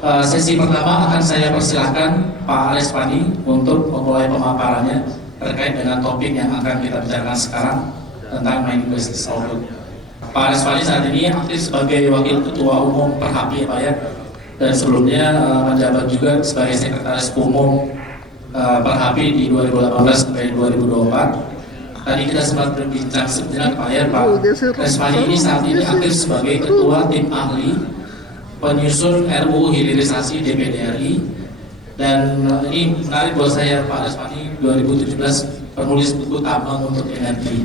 Sesi pertama akan saya persilahkan Pak Aris Pandi untuk memulai pemaparannya terkait dengan topik yang akan kita bicarakan sekarang tentang Mining Business Outlook. Pak Aris Pandi saat ini aktif sebagai Wakil Ketua Umum Perhapi, Pak ya, dan sebelumnya menjabat juga sebagai Sekretaris Umum Perhapi di 2018 sampai 2024. Tadi kita sempat berbincang sejenak Pak ya, Pak Aris Pandi ini saat ini aktif sebagai Ketua Tim Ahli penyusun RUU Hilirisasi DPD RI, dan ini menarik buat saya Pak Aris Pandi 2017 penulis buku tambang untuk energi.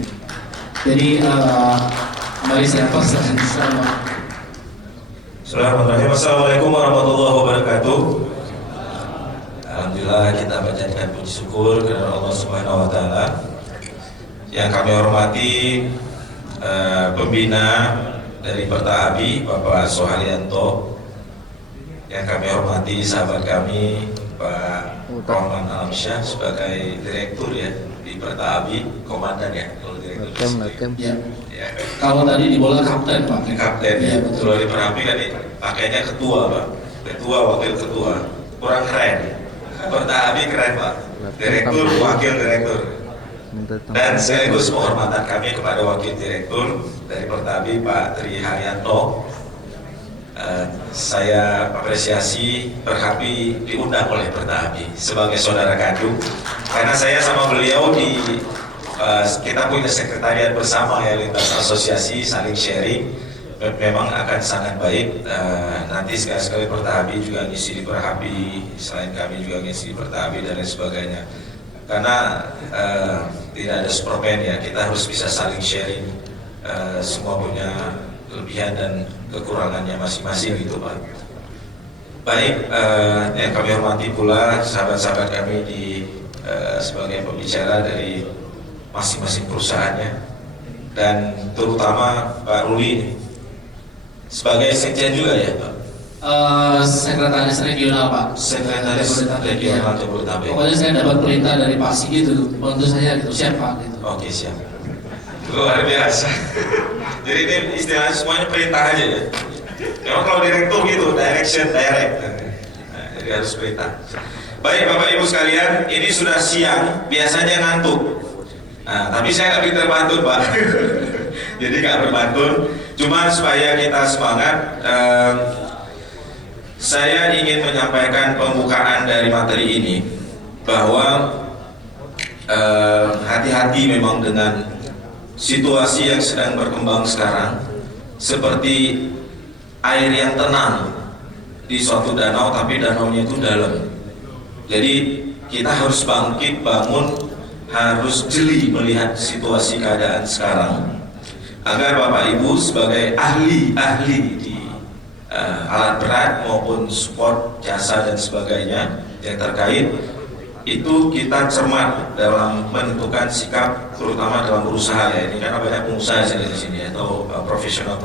Jadi mari saya persilakan. Bismillahirrahmanirrahim. Assalamualaikum warahmatullahi wabarakatuh. Alhamdulillah kita panjatkan puji syukur kepada Allah Subhanahu wa taala. Yang kami hormati pembina dari Pertahabi Bapak Soharyanto, yang kami hormati sahabat kami Pak Rahman Alamsyah sebagai direktur ya di Pertahabi, komandan ya kalau direktur. Ya. Ya. Kalau tadi di bola kapten Pak. Kapten ya, betul. Kalau di Pertahabi kan pakainya ketua Pak, ketua wakil ketua, kurang keren. Pertahabi keren Pak, direktur wakil direktur. Dan sekaligus penghormatan kami kepada Wakil Direktur dari Pertahabi Pak Tri Haryanto. Saya apresiasi Perhapi diundang oleh Pertahabi sebagai saudara kandung, karena saya sama beliau kita punya sekretariat bersama ya, lintas asosiasi saling sharing. Memang akan sangat baik. Nanti sekali-sekali Pertahabi juga ngisi di Perhapi, selain kami juga ngisi di Pertahabi dan lain sebagainya. Karena tidak ada superman ya, kita harus bisa saling sharing, semua punya kelebihan dan kekurangannya masing-masing gitu Pak. Baik, yang kami hormati pula sahabat-sahabat kami sebagai pembicara dari masing-masing perusahaannya, dan terutama Pak Ruli sebagai sekjen juga ya Pak. Sekretaris regional Pak. Sekretaris regional Jabodetabek. Pokoknya saya dapat perintah dari Pak Sigit itu, bantu saya gitu, siap Pak gitu. Oke siap. Luar biasa. Jadi ini istilahnya semuanya perintah aja ya. Memang kalau direktur gitu, direction, direct. Nah, jadi harus perintah. Baik Bapak Ibu sekalian, ini sudah siang, biasanya ngantuk. Nah, tapi saya nggak pinter bantun Pak. Jadi nggak berbantun. Cuma supaya kita semangat. Saya ingin menyampaikan pembukaan dari materi ini bahwa hati-hati memang dengan situasi yang sedang berkembang sekarang, seperti air yang tenang di suatu danau tapi danaunya itu dalam. Jadi kita harus bangkit, bangun, harus jeli melihat situasi keadaan sekarang, agar Bapak Ibu sebagai ahli-ahli di alat berat maupun support jasa dan sebagainya yang terkait itu kita cermat dalam menentukan sikap, terutama dalam berusaha ya, ini karena banyak pengusaha di sini atau profesional.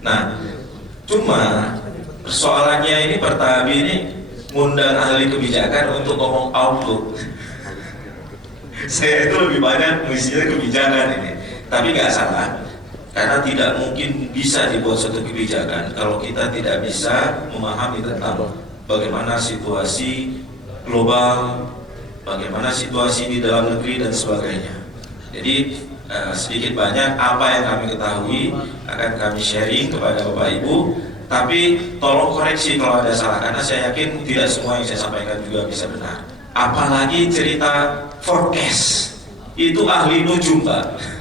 Nah, cuma persoalannya ini Pertahabi ini ngundang ahli kebijakan untuk ngomong outlook. Saya itu lebih banyak misinya kebijakan ini, tapi nggak salah. Karena tidak mungkin bisa dibuat suatu kebijakan kalau kita tidak bisa memahami tentang bagaimana situasi global, bagaimana situasi di dalam negeri dan sebagainya. Jadi sedikit banyak apa yang kami ketahui akan kami sharing kepada Bapak Ibu. Tapi tolong koreksi kalau ada salah, karena saya yakin tidak semua yang saya sampaikan juga bisa benar. Apalagi cerita forecast, itu ahli nujum Pak.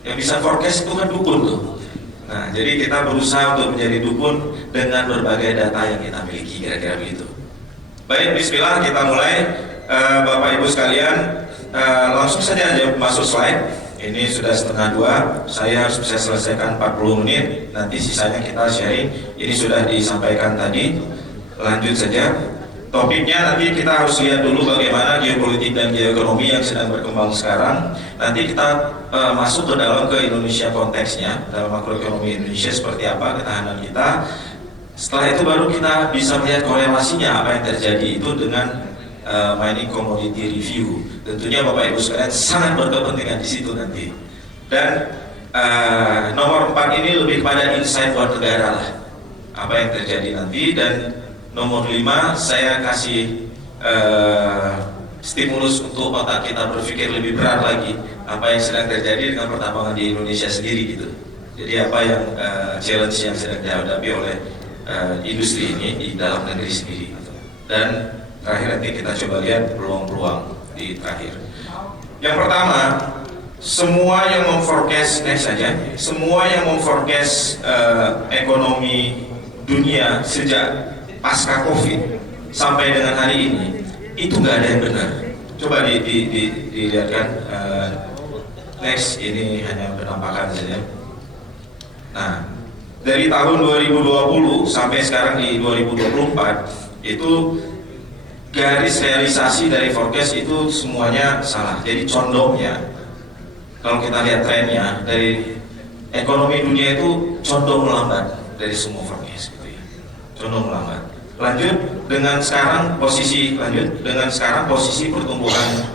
Yang bisa forecast itu kan dukun tuh. Nah, jadi kita berusaha untuk menjadi dukun dengan berbagai data yang kita miliki, kira-kira begitu. Baik, bismillah, kita mulai. Bapak Ibu sekalian, langsung saja masuk slide. Ini sudah setengah 2, saya harus bisa selesaikan 40 menit. Nanti sisanya kita sharing. Ini sudah disampaikan tadi. Lanjut saja. Topiknya nanti kita harus lihat dulu bagaimana geopolitik dan geoekonomi yang sedang berkembang sekarang. Nanti kita masuk ke dalam Indonesia konteksnya, dalam makroekonomi Indonesia seperti apa ketahanan kita. Setelah itu baru kita bisa melihat korelasinya apa yang terjadi itu dengan mining commodity review. Tentunya Bapak Ibu sekalian sangat berkepentingan di situ nanti. Dan nomor 4 ini lebih pada insight buat negara lah. apa yang terjadi nanti. Dan nomor 5, saya kasih stimulus untuk otak kita berpikir lebih berat lagi apa yang sedang terjadi dengan pertambangan di Indonesia sendiri gitu. Jadi apa yang challenge yang sedang dihadapi oleh industri ini di dalam negeri sendiri gitu. Dan terakhir nanti kita coba lihat peluang-peluang di terakhir. Yang pertama, semua yang memforecast, next saja, semua yang memforecast ekonomi dunia sejak pasca COVID sampai dengan hari ini itu nggak ada yang benar. Coba dilihatkan, next, ini hanya penampakan saja. Nah, dari tahun 2020 sampai sekarang di 2024 itu garis realisasi dari forecast itu semuanya salah. Jadi condongnya, kalau kita lihat trennya dari ekonomi dunia itu condong melambat dari semua forecast gitu ya. Condong melambat. Lanjut dengan sekarang posisi pertumbuhan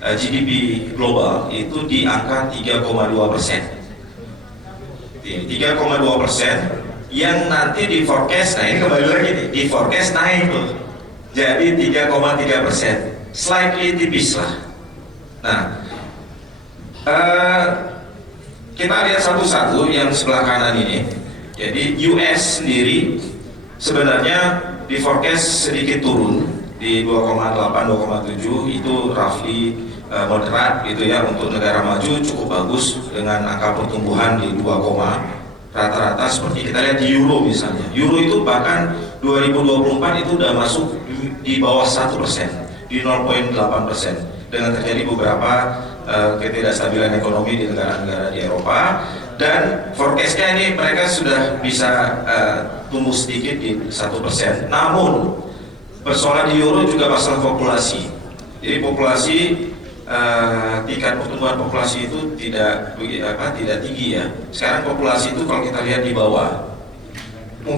GDP global itu di angka 3,2%. 3,2% yang nanti di forecast, nah ini kembali lagi nih, di forecast naik tuh jadi 3,3%, slightly tipis lah. Nah, kita lihat satu-satu yang sebelah kanan ini. Jadi US sendiri sebenarnya di forecast sedikit turun di 2,8-2,7, itu roughly moderat gitu ya. Untuk negara maju cukup bagus dengan angka pertumbuhan di 2, rata-rata seperti kita lihat di Euro misalnya. Euro itu bahkan 2024 itu udah masuk di bawah 1%, di 0,8%, dengan terjadi beberapa ketidakstabilan ekonomi di negara-negara di Eropa. Dan forecastnya ini mereka sudah bisa tumbuh sedikit di 1%. Namun persoalan di Euro juga masalah populasi. Jadi populasi, tingkat pertumbuhan populasi itu tidak tinggi ya. Sekarang populasi itu kalau kita lihat di bawah,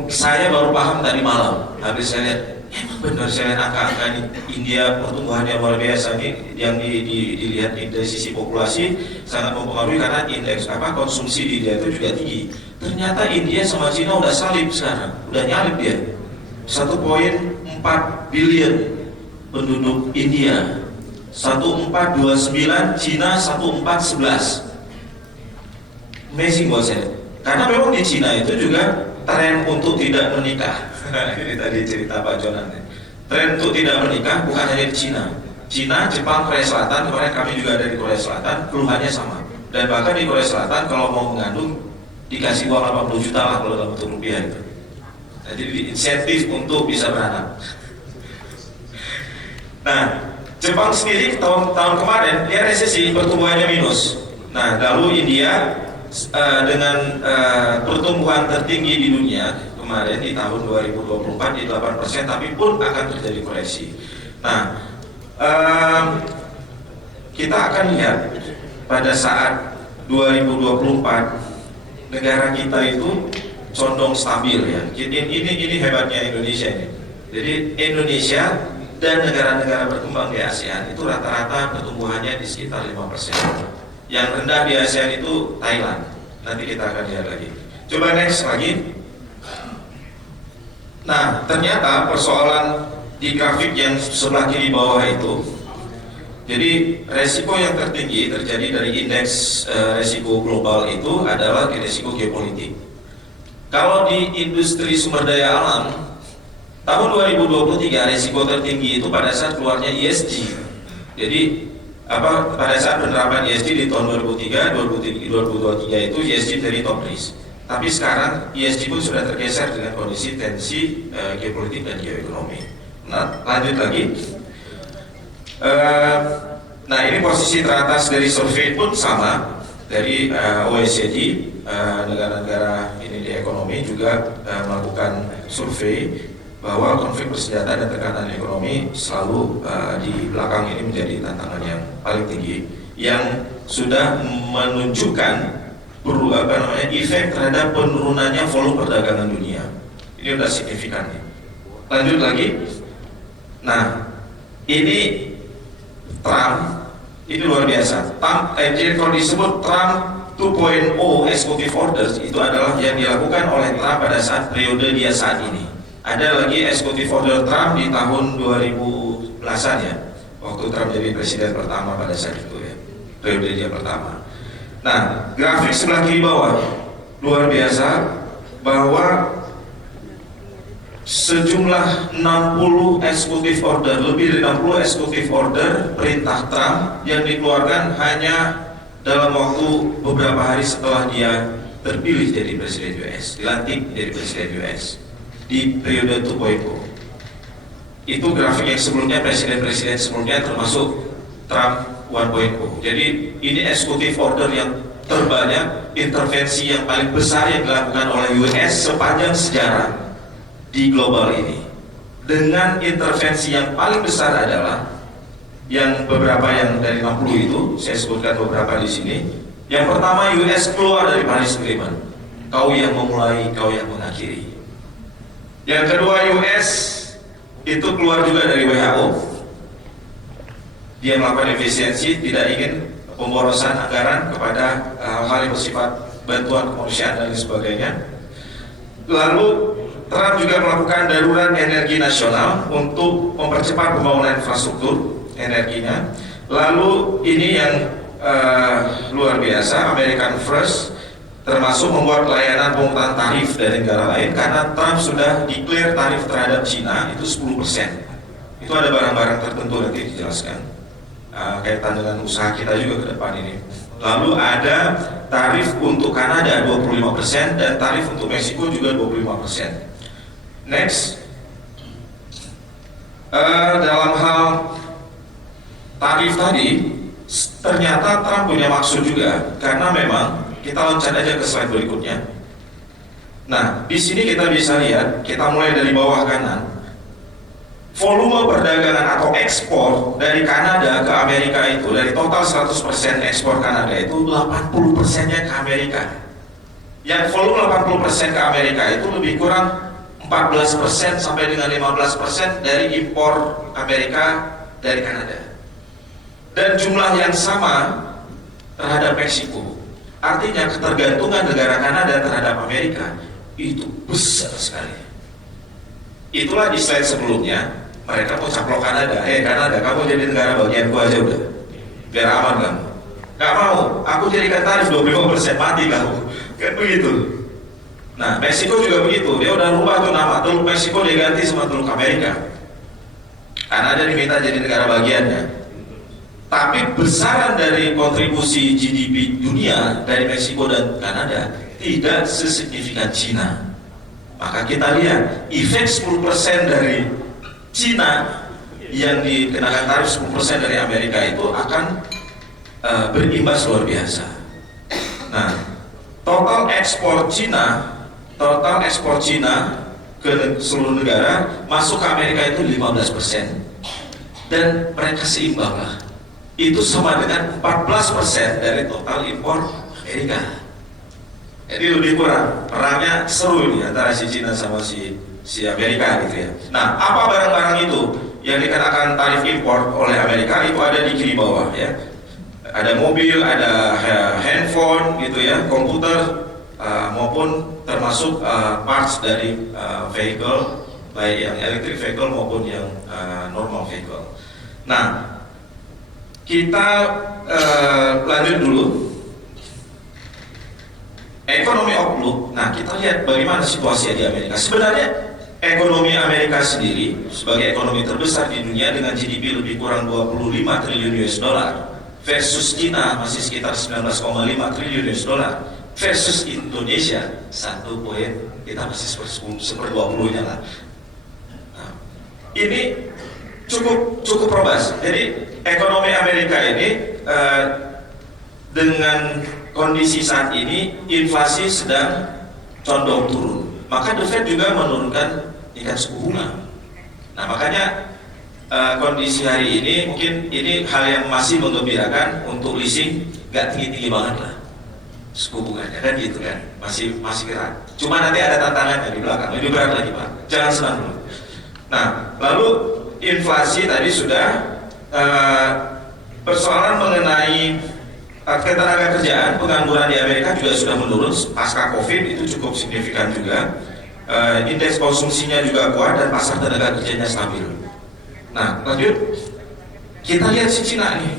saya baru paham tadi malam habis saya lihat, emang benar saya lihat angka-angka ini India pertumbuhannya luar biasa. Ini yang dilihat dari sisi populasi sangat mempengaruhi karena indeks konsumsi di India itu juga tinggi. Ternyata India sama Cina udah salib sekarang, udah nyalip dia. 1,4 billion penduduk India, 1,429, Cina 1,411. Amazing buat saya. Karena memang di Cina itu juga tren untuk tidak menikah. Ini tadi cerita Pak Jonan. Tren untuk tidak menikah bukan hanya di Cina. Cina, Jepang, Korea Selatan, kemarin kami juga dari Korea Selatan, keluhannya sama. Dan bahkan di Korea Selatan kalau mau mengandung dikasih uang 80 juta lah kalau dalam bentuk rupiah itu. Nah, jadi insentif untuk bisa beranak. Nah, Jepang sendiri tahun kemarin dia resesi, pertumbuhannya minus. Nah, lalu India dengan pertumbuhan tertinggi di dunia kemarin di tahun 2024 di 8%, tapi pun akan terjadi koreksi. Nah, kita akan lihat pada saat 2024 negara kita itu condong stabil ya. Ini hebatnya Indonesia ini. Jadi Indonesia dan negara-negara berkembang di ASEAN itu rata-rata pertumbuhannya di sekitar 5%. Yang rendah di ASEAN itu Thailand. Nanti kita akan lihat lagi. Coba next lagi. Nah, ternyata persoalan di grafik yang sebelah kiri bawah itu, jadi resiko yang tertinggi terjadi dari indeks resiko global itu adalah resiko geopolitik. Kalau di industri sumber daya alam, tahun 2023 resiko tertinggi itu pada saat keluarnya ESG. Jadi pada saat penerapan ESG di tahun 2023 itu ESG dari top risk. Tapi sekarang ESG pun sudah tergeser dengan kondisi tensi geopolitik dan geoekonomi. Nah, lanjut lagi. Nah, ini posisi teratas dari survei pun sama dari OECD. Negara-negara ini di ekonomi juga melakukan survei bahwa konflik bersenjata dan tekanan ekonomi selalu di belakang ini menjadi tantangan yang paling tinggi, yang sudah menunjukkan efek terhadap penurunannya volume perdagangan dunia. Ini sudah signifikan. Lanjut lagi. Nah, ini Trump, ini luar biasa. Jadi kalau disebut Trump 2.0 executive orders itu adalah yang dilakukan oleh Trump pada saat periode dia saat ini. Ada lagi executive order Trump di tahun 2010-an ya, waktu Trump jadi presiden pertama pada saat itu ya, periode dia pertama. Nah, grafik sebelah kiri bawah luar biasa bahwa sejumlah 60 executive order, lebih dari 60 executive order perintah Trump yang dikeluarkan hanya dalam waktu beberapa hari setelah dia terpilih jadi presiden US, dilantik jadi presiden US di periode 2.0. Itu grafik yang sebelumnya, presiden-presiden sebelumnya termasuk Trump 1.0. Jadi ini executive order yang terbanyak, intervensi yang paling besar yang dilakukan oleh US sepanjang sejarah di global ini. Dengan intervensi yang paling besar adalah yang beberapa yang dari 60 itu, saya sebutkan beberapa di sini. Yang pertama, US keluar dari Paris Agreement. Kau yang memulai, kau yang mengakhiri. Yang kedua, US itu keluar juga dari WHO. Dia melakukan efisiensi, tidak ingin pemborosan anggaran kepada hal yang bersifat bantuan kemanusiaan dan sebagainya. Lalu Trump juga melakukan darurat energi nasional untuk mempercepat pembangunan infrastruktur energinya. Lalu ini yang luar biasa, American First, termasuk membuat layanan pungutan tarif dari negara lain karena Trump sudah declare tarif terhadap Cina itu 10%. Itu ada barang-barang tertentu nanti dijelaskan kaitan dengan usaha kita juga ke depan ini. Lalu ada tarif untuk Kanada 25% dan tarif untuk Meksiko juga 25%. Next, dalam hal tarif tadi, ternyata Trump punya maksud juga, karena memang kita loncat aja ke slide berikutnya. Nah, di sini kita bisa lihat, kita mulai dari bawah kanan, volume perdagangan atau ekspor dari Kanada ke Amerika itu, dari total 100% ekspor Kanada itu 80%-nya ke Amerika. Yang volume 80% ke Amerika itu lebih kurang 14% sampai dengan 15% dari impor Amerika dari Kanada. Dan jumlah yang sama terhadap Meksiko. Artinya ketergantungan negara Kanada terhadap Amerika itu besar sekali. Itulah di slide sebelumnya, mereka mau caplok Kanada. Kanada, kamu jadi negara bagianku aja udah, biar aman kamu. Gak mau, aku jadikan tarif 25%, mati kamu. Kan begitu. Nah, Meksiko juga begitu, dia udah rubah tuh nama, Teluk Meksiko diganti sama Teluk Amerika. Kanada diminta jadi negara bagiannya. Tapi besaran dari kontribusi GDP dunia dari Meksiko dan Kanada tidak sesignifikan Cina. Maka kita lihat, efek 10% dari Cina yang dikenakan tarif 10% dari Amerika itu akan berimbas luar biasa. Nah, total ekspor Cina ke seluruh negara masuk ke Amerika itu 15%, dan mereka seimbang lah. Itu sama dengan 14% dari total impor Amerika. Jadi lebih kurang, perangnya seru ini antara si Cina sama si Amerika gitu ya. Nah, apa barang-barang itu yang dikenakan tarif impor oleh Amerika itu ada di kiri bawah ya. Ada mobil, ada handphone gitu ya, komputer, maupun termasuk parts dari vehicle, baik yang electric vehicle maupun yang normal vehicle. Nah, kita lanjut dulu. Ekonomi outlook. Nah, kita lihat bagaimana situasi di Amerika. Sebenarnya ekonomi Amerika sendiri sebagai ekonomi terbesar di dunia dengan GDP lebih kurang 25 triliun US dollar versus China masih sekitar 19,5 triliun US dollar versus Indonesia 1 poin, kita masih seper-20-nya lah. Nah, ini cukup robust. Jadi ekonomi Amerika ini dengan kondisi saat ini inflasi sedang condong turun. Maka The Fed juga menurunkan tingkat suku bunga. Nah, makanya kondisi hari ini mungkin ini hal yang masih menggembirakan untuk leasing, nggak tinggi-tinggi banget lah suku bunganya kan gitu kan, masih kerat. Cuma nanti ada tantangannya di belakang, lebih berat lagi Pak. Jangan senang dulu. Nah, lalu inflasi tadi sudah persoalan mengenai ketenaga kerjaan, pengangguran di Amerika juga sudah menurun pasca COVID, itu cukup signifikan juga. Indeks konsumsinya juga kuat dan pasar tenaga kerjanya stabil. Nah, lanjut kita lihat si Cina nih.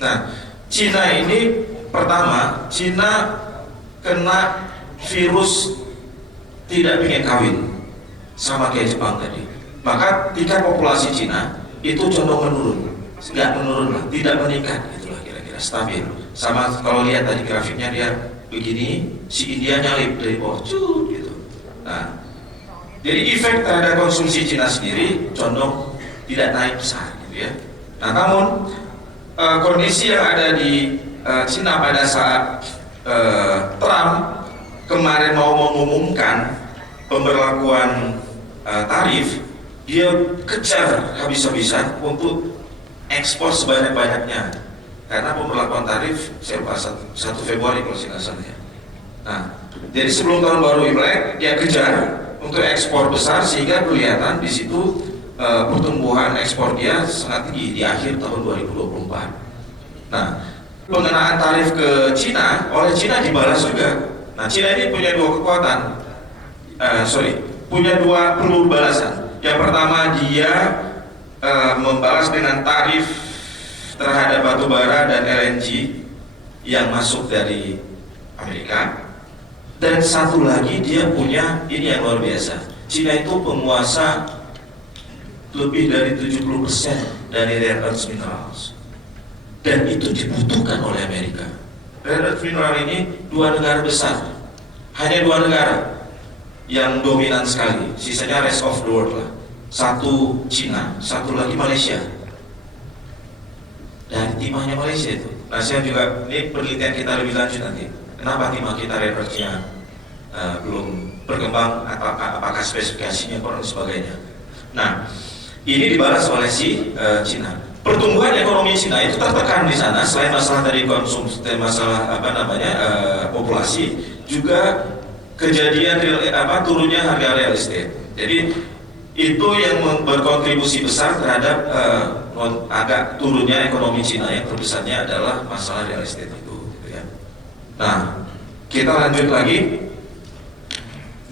Nah, Cina ini pertama, Cina kena virus tidak ingin kawin sama kayak Jepang tadi. Maka tingkat populasi Cina itu condong menurun, nggak menurun lah, tidak meningkat, itulah kira-kira stabil. Sama kalau lihat tadi grafiknya dia begini, si India nyalip dari bawah, gitu. Nah, jadi efek terhadap konsumsi Cina sendiri condong tidak naik besar, gitu ya. Nah, namun kondisi yang ada di Cina pada saat Trump kemarin mau mengumumkan pemberlakuan tarif, dia kejar habis-habisan untuk ekspor sebanyak-banyaknya karena pemberlakuan tarif saya lupa 1 Februari kalau saya nggak salah ya. Nah, jadi sebelum tahun baru Imlek dia kejar untuk ekspor besar sehingga kelihatan di situ pertumbuhan ekspor dia sangat tinggi di akhir tahun 2024. Nah, pengenaan tarif ke Cina oleh Cina dibalas juga. Nah, Cina ini punya dua kekuatan, punya dua peluru balasan. Yang pertama dia membalas dengan tarif terhadap batu bara dan LNG yang masuk dari Amerika. Dan satu lagi dia punya ini yang luar biasa. Cina itu penguasa lebih dari 70% dari rare earth minerals. Dan itu dibutuhkan oleh Amerika. Rare earth mineral ini dua negara besar. Hanya dua negara yang dominan sekali. Sisanya rest of the world lah. Satu Cina, satu lagi Malaysia. Dari timahnya Malaysia itu. Nah, saya juga ini penelitian kita lebih lanjut nanti. Kenapa timah kita rare earth-nya belum berkembang, apakah spesifikasinya kurang dan sebagainya. Nah, ini dibalas oleh si Cina. Pertumbuhan ekonomi Cina itu tertekan di sana selain masalah dari konsumsi, masalah populasi, juga kejadian turunnya harga real estate. Jadi itu yang berkontribusi besar terhadap agak turunnya ekonomi Cina. Yang terbesarnya adalah masalah real estate itu, gitu ya. Nah, kita lanjut lagi.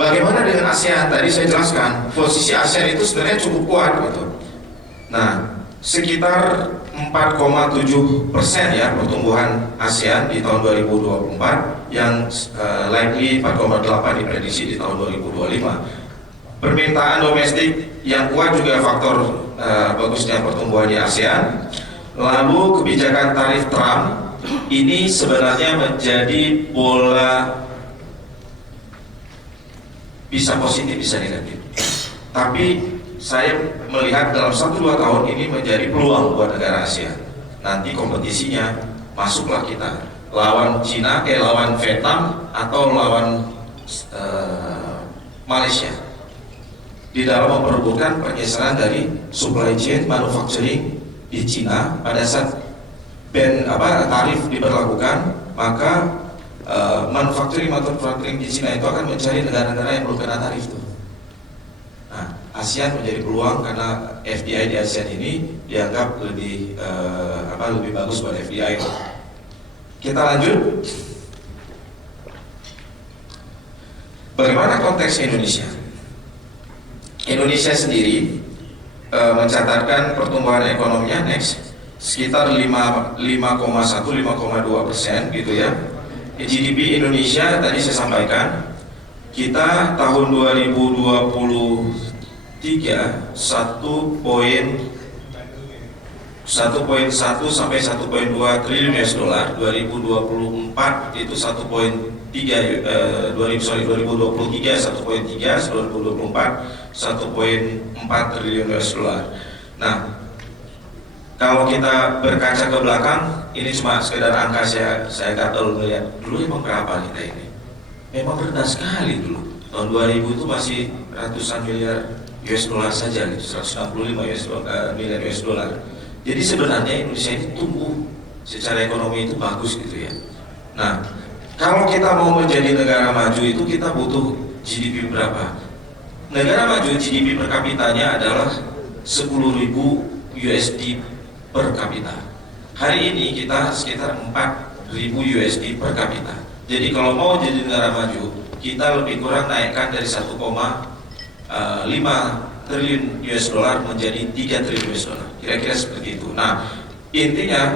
Bagaimana dengan ASEAN? Tadi saya jelaskan posisi ASEAN itu sebenarnya cukup kuat, gitu. Nah, sekitar 4,7% ya pertumbuhan ASEAN di tahun 2024, yang likely 4,8 diprediksi di tahun 2025. Permintaan domestik yang kuat juga faktor bagusnya pertumbuhan di ASEAN. Lalu kebijakan tarif Trump ini sebenarnya menjadi bola bisa positif bisa negatif. Tapi saya melihat dalam 1-2 tahun ini menjadi peluang buat negara ASEAN. Nanti kompetisinya masuklah kita lawan Cina, lawan Vietnam atau lawan Malaysia di dalam memperebutkan pergeseran dari supply chain manufacturing di Cina. Pada saat tarif diberlakukan, maka manufacturing di Cina itu akan mencari negara-negara yang belum kena tarif tuh. Nah, ASEAN menjadi peluang karena FDI di ASEAN ini dianggap lebih bagus buat FDI. Kita lanjut. Bagaimana konteks Indonesia? Indonesia sendiri mencatatkan pertumbuhan ekonominya sekitar 5,1-5,2% gitu ya. GDP Indonesia tadi saya sampaikan, kita tahun 2023 1,1 sampai 1,2 triliun US dollar. 2024 itu 2023 1,3, 2024 1,4 triliun US dollar. Nah, kalau kita berkaca ke belakang, ini cuma sekedar angka saya gatel melihat dulu emang berapa kita ini. Memang rendah sekali dulu. Tahun 2000 itu masih ratusan miliar US dollar saja, 165 miliar US dollar. Jadi sebenarnya Indonesia ini tumbuh secara ekonomi itu bagus gitu ya. Nah, kalau kita mau menjadi negara maju itu kita butuh GDP berapa? Negara maju GDP per kapitanya adalah 10.000 USD per kapita. Hari ini kita sekitar 4 ribu USD per kapita. Jadi kalau mau jadi negara maju, kita lebih kurang naikkan dari 1,5 triliun US dollar menjadi 3 triliun US dollar. Kira-kira seperti itu. Nah, intinya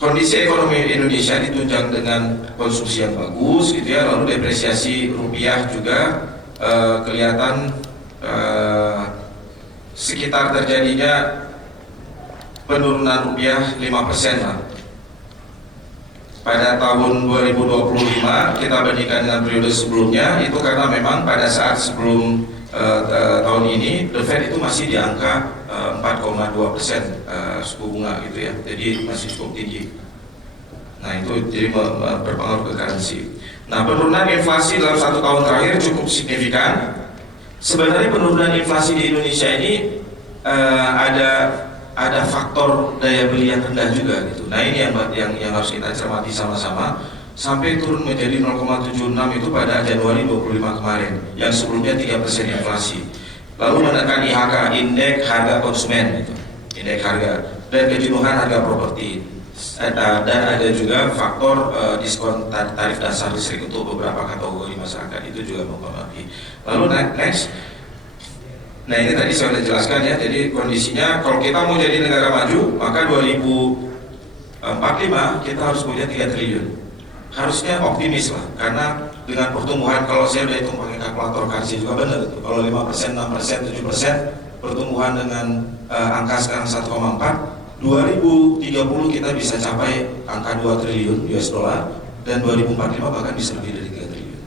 kondisi ekonomi Indonesia ditunjang dengan konsumsi yang bagus, gitu ya. Lalu depresiasi rupiah juga kelihatan sekitar terjadinya penurunan rupiah 5% lah. Pada tahun 2025 kita bandingkan dengan periode sebelumnya, itu karena memang pada saat sebelum tahun ini The Fed itu masih di angka 4,2% suku bunga gitu ya, jadi masih cukup tinggi. Nah itu jadi berpengaruh ke currency. Nah penurunan inflasi dalam 1 tahun terakhir cukup signifikan. Sebenarnya penurunan inflasi di Indonesia ini ada faktor daya beli yang rendah juga gitu. Nah ini yang harus kita cermati sama-sama. Sampai turun menjadi 0,76 itu pada Januari 25 kemarin, yang sebelumnya 3% inflasi. Lalu menekan IHK, indeks harga konsumen gitu, indeks harga, dan kejenuhan harga properti. Dan ada juga faktor diskon tarif dasar listrik untuk beberapa kategori masyarakat, itu juga mempengaruhi. Lalu next. Nah ini tadi saya sudah jelaskan ya, jadi kondisinya kalau kita mau jadi negara maju, maka 2045 kita harus punya 3 triliun. Harusnya optimis lah, karena dengan pertumbuhan, kalau saya udah hitung pakai kalkulator Karsi juga benar itu. Kalau 5%, 6%, 7% pertumbuhan dengan angka sekarang 1,4, 2030 kita bisa capai angka 2 triliun US dollar, dan 2045 bahkan bisa lebih dari 3 triliun.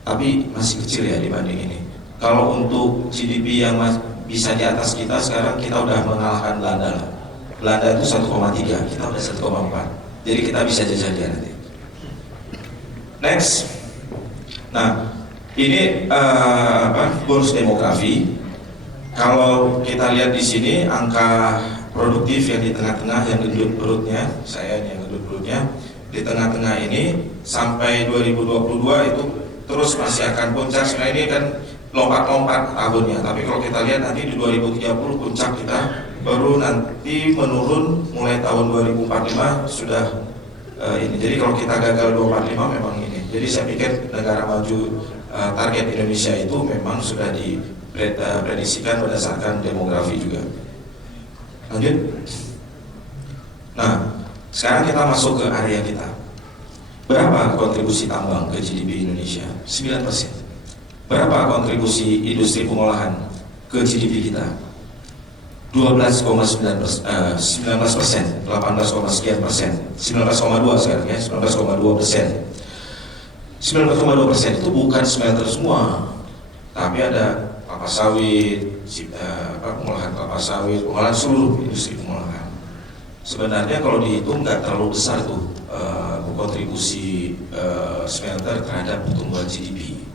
Tapi masih kecil ya dibanding ini. Kalau untuk GDP yang bisa di atas kita, sekarang kita udah mengalahkan Belanda lah. Belanda itu 1,3, kita udah 1,4. Jadi kita bisa jajal dia nanti. Next. Nah, ini bonus demografi. Kalau kita lihat di sini angka produktif yang di tengah-tengah, yang gendut perutnya, saya yang gendut perutnya, di tengah-tengah ini sampai 2022 itu terus masih akan puncak. Sebenarnya ini kan lompat-lompat tahunnya, tapi kalau kita lihat nanti di 2030 puncak kita, baru nanti menurun mulai tahun 2045 sudah ini. Jadi kalau kita gagal 245 memang ini. Jadi saya pikir negara maju target Indonesia itu memang sudah diprediksikan berdasarkan demografi juga. Lanjut. Nah, sekarang kita masuk ke area kita. Berapa kontribusi tambang ke GDP Indonesia? 9%. Berapa kontribusi industri pengolahan ke GDP kita? 19,9%, 18, sekian persen, 19,2 sekarang ya, 19,2%. 19,2% itu bukan smelter semua, tapi ada kelapa sawit, pengolahan kelapa sawit, pengolahan seluruh industri pengolahan. Sebenarnya kalau dihitung nggak terlalu besar tuh kontribusi smelter terhadap pertumbuhan GDP.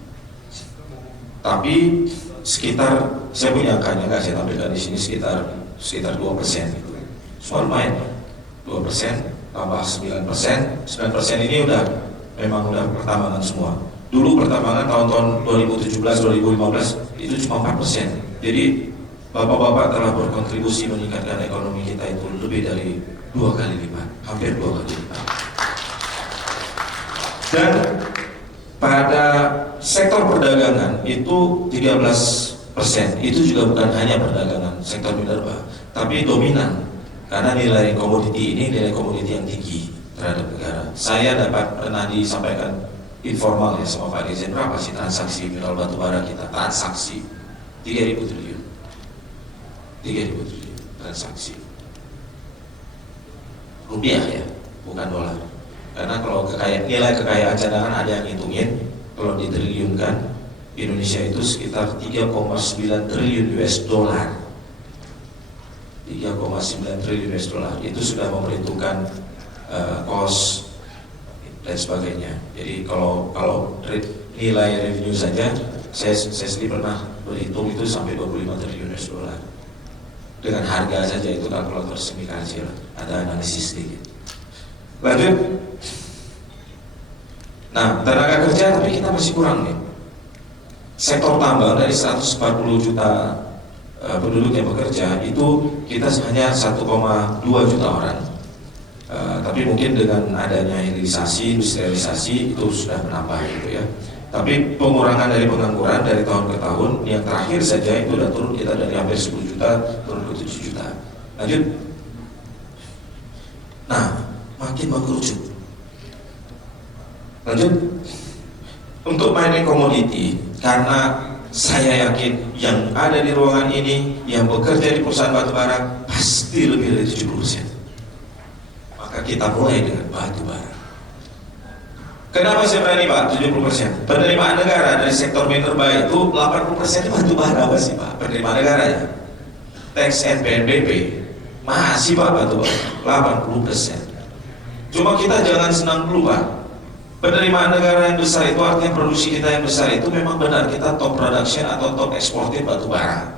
Tapi sekitar, saya punya angkanya nggak saya tampilkan di sini, sekitar 2% gitu. Semua lumayan, 2% tambah 9%, 9% ini memang udah pertambangan semua. Dulu pertambangan tahun-tahun 2017-2015 itu cuma 4%. Jadi bapak-bapak telah berkontribusi meningkatkan ekonomi kita itu lebih dari 2 kali lipat, hampir 2 kali lipat. Dan pada sektor perdagangan itu 13%, itu juga bukan hanya perdagangan sektor minerba, tapi dominan karena nilai komoditi ini nilai komoditi yang tinggi terhadap negara. Saya pernah disampaikan informal ya sama Pak Dirjen, berapa sih transaksi mineral batubara kita? Transaksi 3.000 triliun, 3.000 triliun transaksi rupiah ya, bukan dolar. Karena kalau nilai kekayaan cadangan ada yang ngitungin, kalau ditriliunkan Indonesia itu sekitar 3,9 triliun US dollar. 3,9 triliun US dollar itu sudah memperhitungkan cost dan sebagainya. Jadi kalau nilai revenue saja, saya sendiri pernah berhitung itu sampai 25 triliun US dollar. Dengan harga saja itu kalkulator semi kecil, ada analisis sedikit. Lanjut. Nah, tenaga kerja tapi kita masih kurang nih. Sektor tambang dari 140 juta penduduk yang bekerja itu kita hanya 1,2 juta orang. Tapi mungkin dengan adanya hilirisasi, industrialisasi itu sudah menambah gitu ya. Tapi pengurangan dari pengangguran dari tahun ke tahun yang terakhir saja itu sudah turun, kita dari hampir 10 juta turun ke 7 juta. Lanjut. Nah, makin mengerucut. Lanjut. Untuk mining commodity, karena saya yakin yang ada di ruangan ini yang bekerja di perusahaan batubara pasti lebih dari 70%. Maka kita mulai dengan batubara. Kenapa saya berani Pak 70%? Penerimaan negara dari sektor minerba itu 80% batubara sih Pak, penerimaan negara ya. Tax and PNBP masih Pak batubara 80%. Cuma kita jangan senang dulu Pak. Penerimaan negara yang besar itu artinya produksi kita yang besar itu memang benar kita top production atau top eksportir batubara.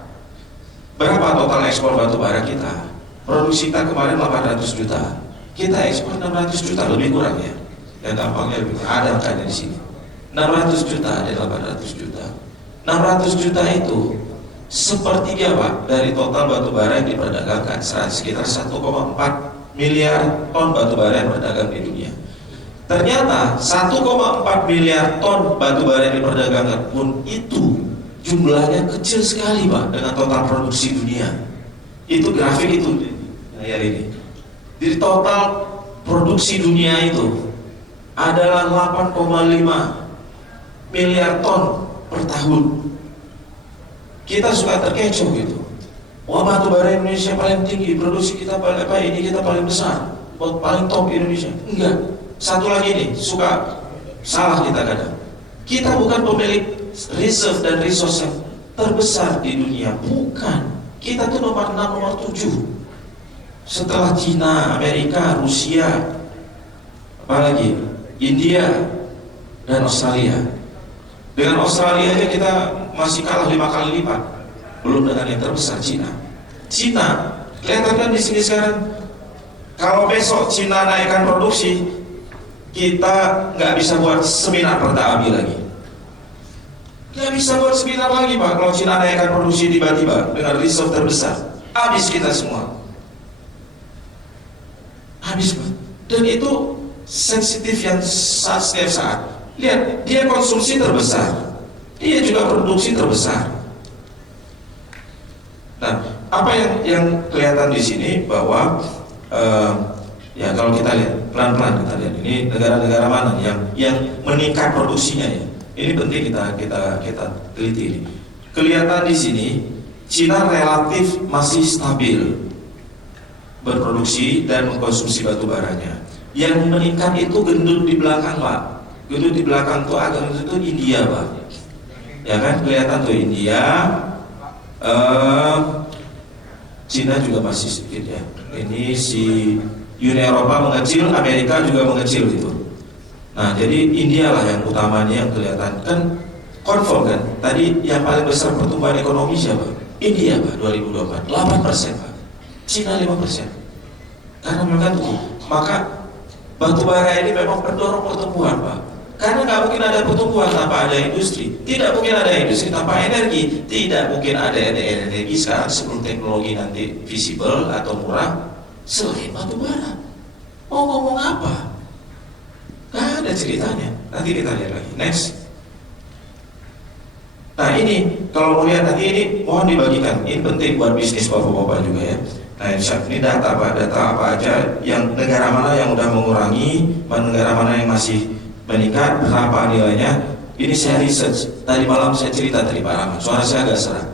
Berapa total ekspor batubara kita? Produksi kita kemarin 800 juta. Kita ekspor 600 juta lebih kurang ya. Yang gampangnya lebih ada angkanya di sini. 600 juta ada 800 juta. 600 juta itu sepertiga Pak dari total batubara yang diperdagangkan, sekitar 1,4 miliar ton batubara yang berdagang di dunia. Ternyata 1,4 miliar ton batubara yang diperdagangkan pun itu jumlahnya kecil sekali Pak dengan total produksi dunia. Itu grafik itu layar ini. Jadi total produksi dunia itu adalah 8,5 miliar ton per tahun. Kita suka terkecoh gitu. Wah batubara Indonesia paling tinggi, produksi kita paling apa ini kita paling besar, paling top Indonesia. Enggak. Satu lagi nih, suka salah kita kadang. Kita bukan pemilik reserve dan resource yang terbesar di dunia, bukan. Kita tuh nomor 6, nomor 7. Setelah Cina, Amerika, Rusia, apalagi India dan Australia. Dengan Australia aja kita masih kalah 5 kali lipat. Belum dengan yang terbesar Cina. Cina, kelihatan kan di sini sekarang. Kalau besok Cina naikkan produksi, kita nggak bisa buat seminar Perta Api lagi. Nggak bisa buat seminar lagi Pak. Kalau Cina naikkan produksi tiba-tiba dengan reserve terbesar, habis kita semua. Habis Pak. Dan itu sensitif yang setiap saat. Lihat, dia konsumsi terbesar, dia juga produksi terbesar. Nah, apa yang kelihatan di sini bahwa ya kalau kita lihat pelan-pelan kita lihat ini negara-negara mana yang meningkat produksinya ya. Ini penting kita teliti ini. Kelihatan di sini Cina relatif masih stabil berproduksi dan mengkonsumsi batu baranya. Yang meningkat itu gendut di belakang Pak. Gendut di belakang tuh agak itu India Pak. Ya kan kelihatan tuh India, Cina juga masih sedikit ya. Ini si Uni Eropa mengecil, Amerika juga mengecil gitu. Nah jadi India lah yang utamanya yang kelihatan kan confirm kan. Tadi yang paling besar pertumbuhan ekonomi siapa? India Pak 2024 8% Pak. Cina 5%. Karena mereka tuh maka batu bara ini memang pendorong pertumbuhan Pak. Karena nggak mungkin ada pertumbuhan tanpa ada industri. Tidak mungkin ada industri tanpa energi. Tidak mungkin ada energi sekarang sebelum teknologi nanti visible atau murah selain batu bara. Mau ngomong apa? Nggak ada ceritanya. Nanti kita lihat lagi. Next. Nah ini kalau mau lihat nanti ini mohon dibagikan. Ini penting buat bisnis bapak-bapak juga ya. Nah ini data apa aja yang negara mana yang udah mengurangi, negara mana yang masih meningkat, berapa nilainya. Ini saya research, tadi malam saya cerita tadi Pak Rahman, suara saya agak serak.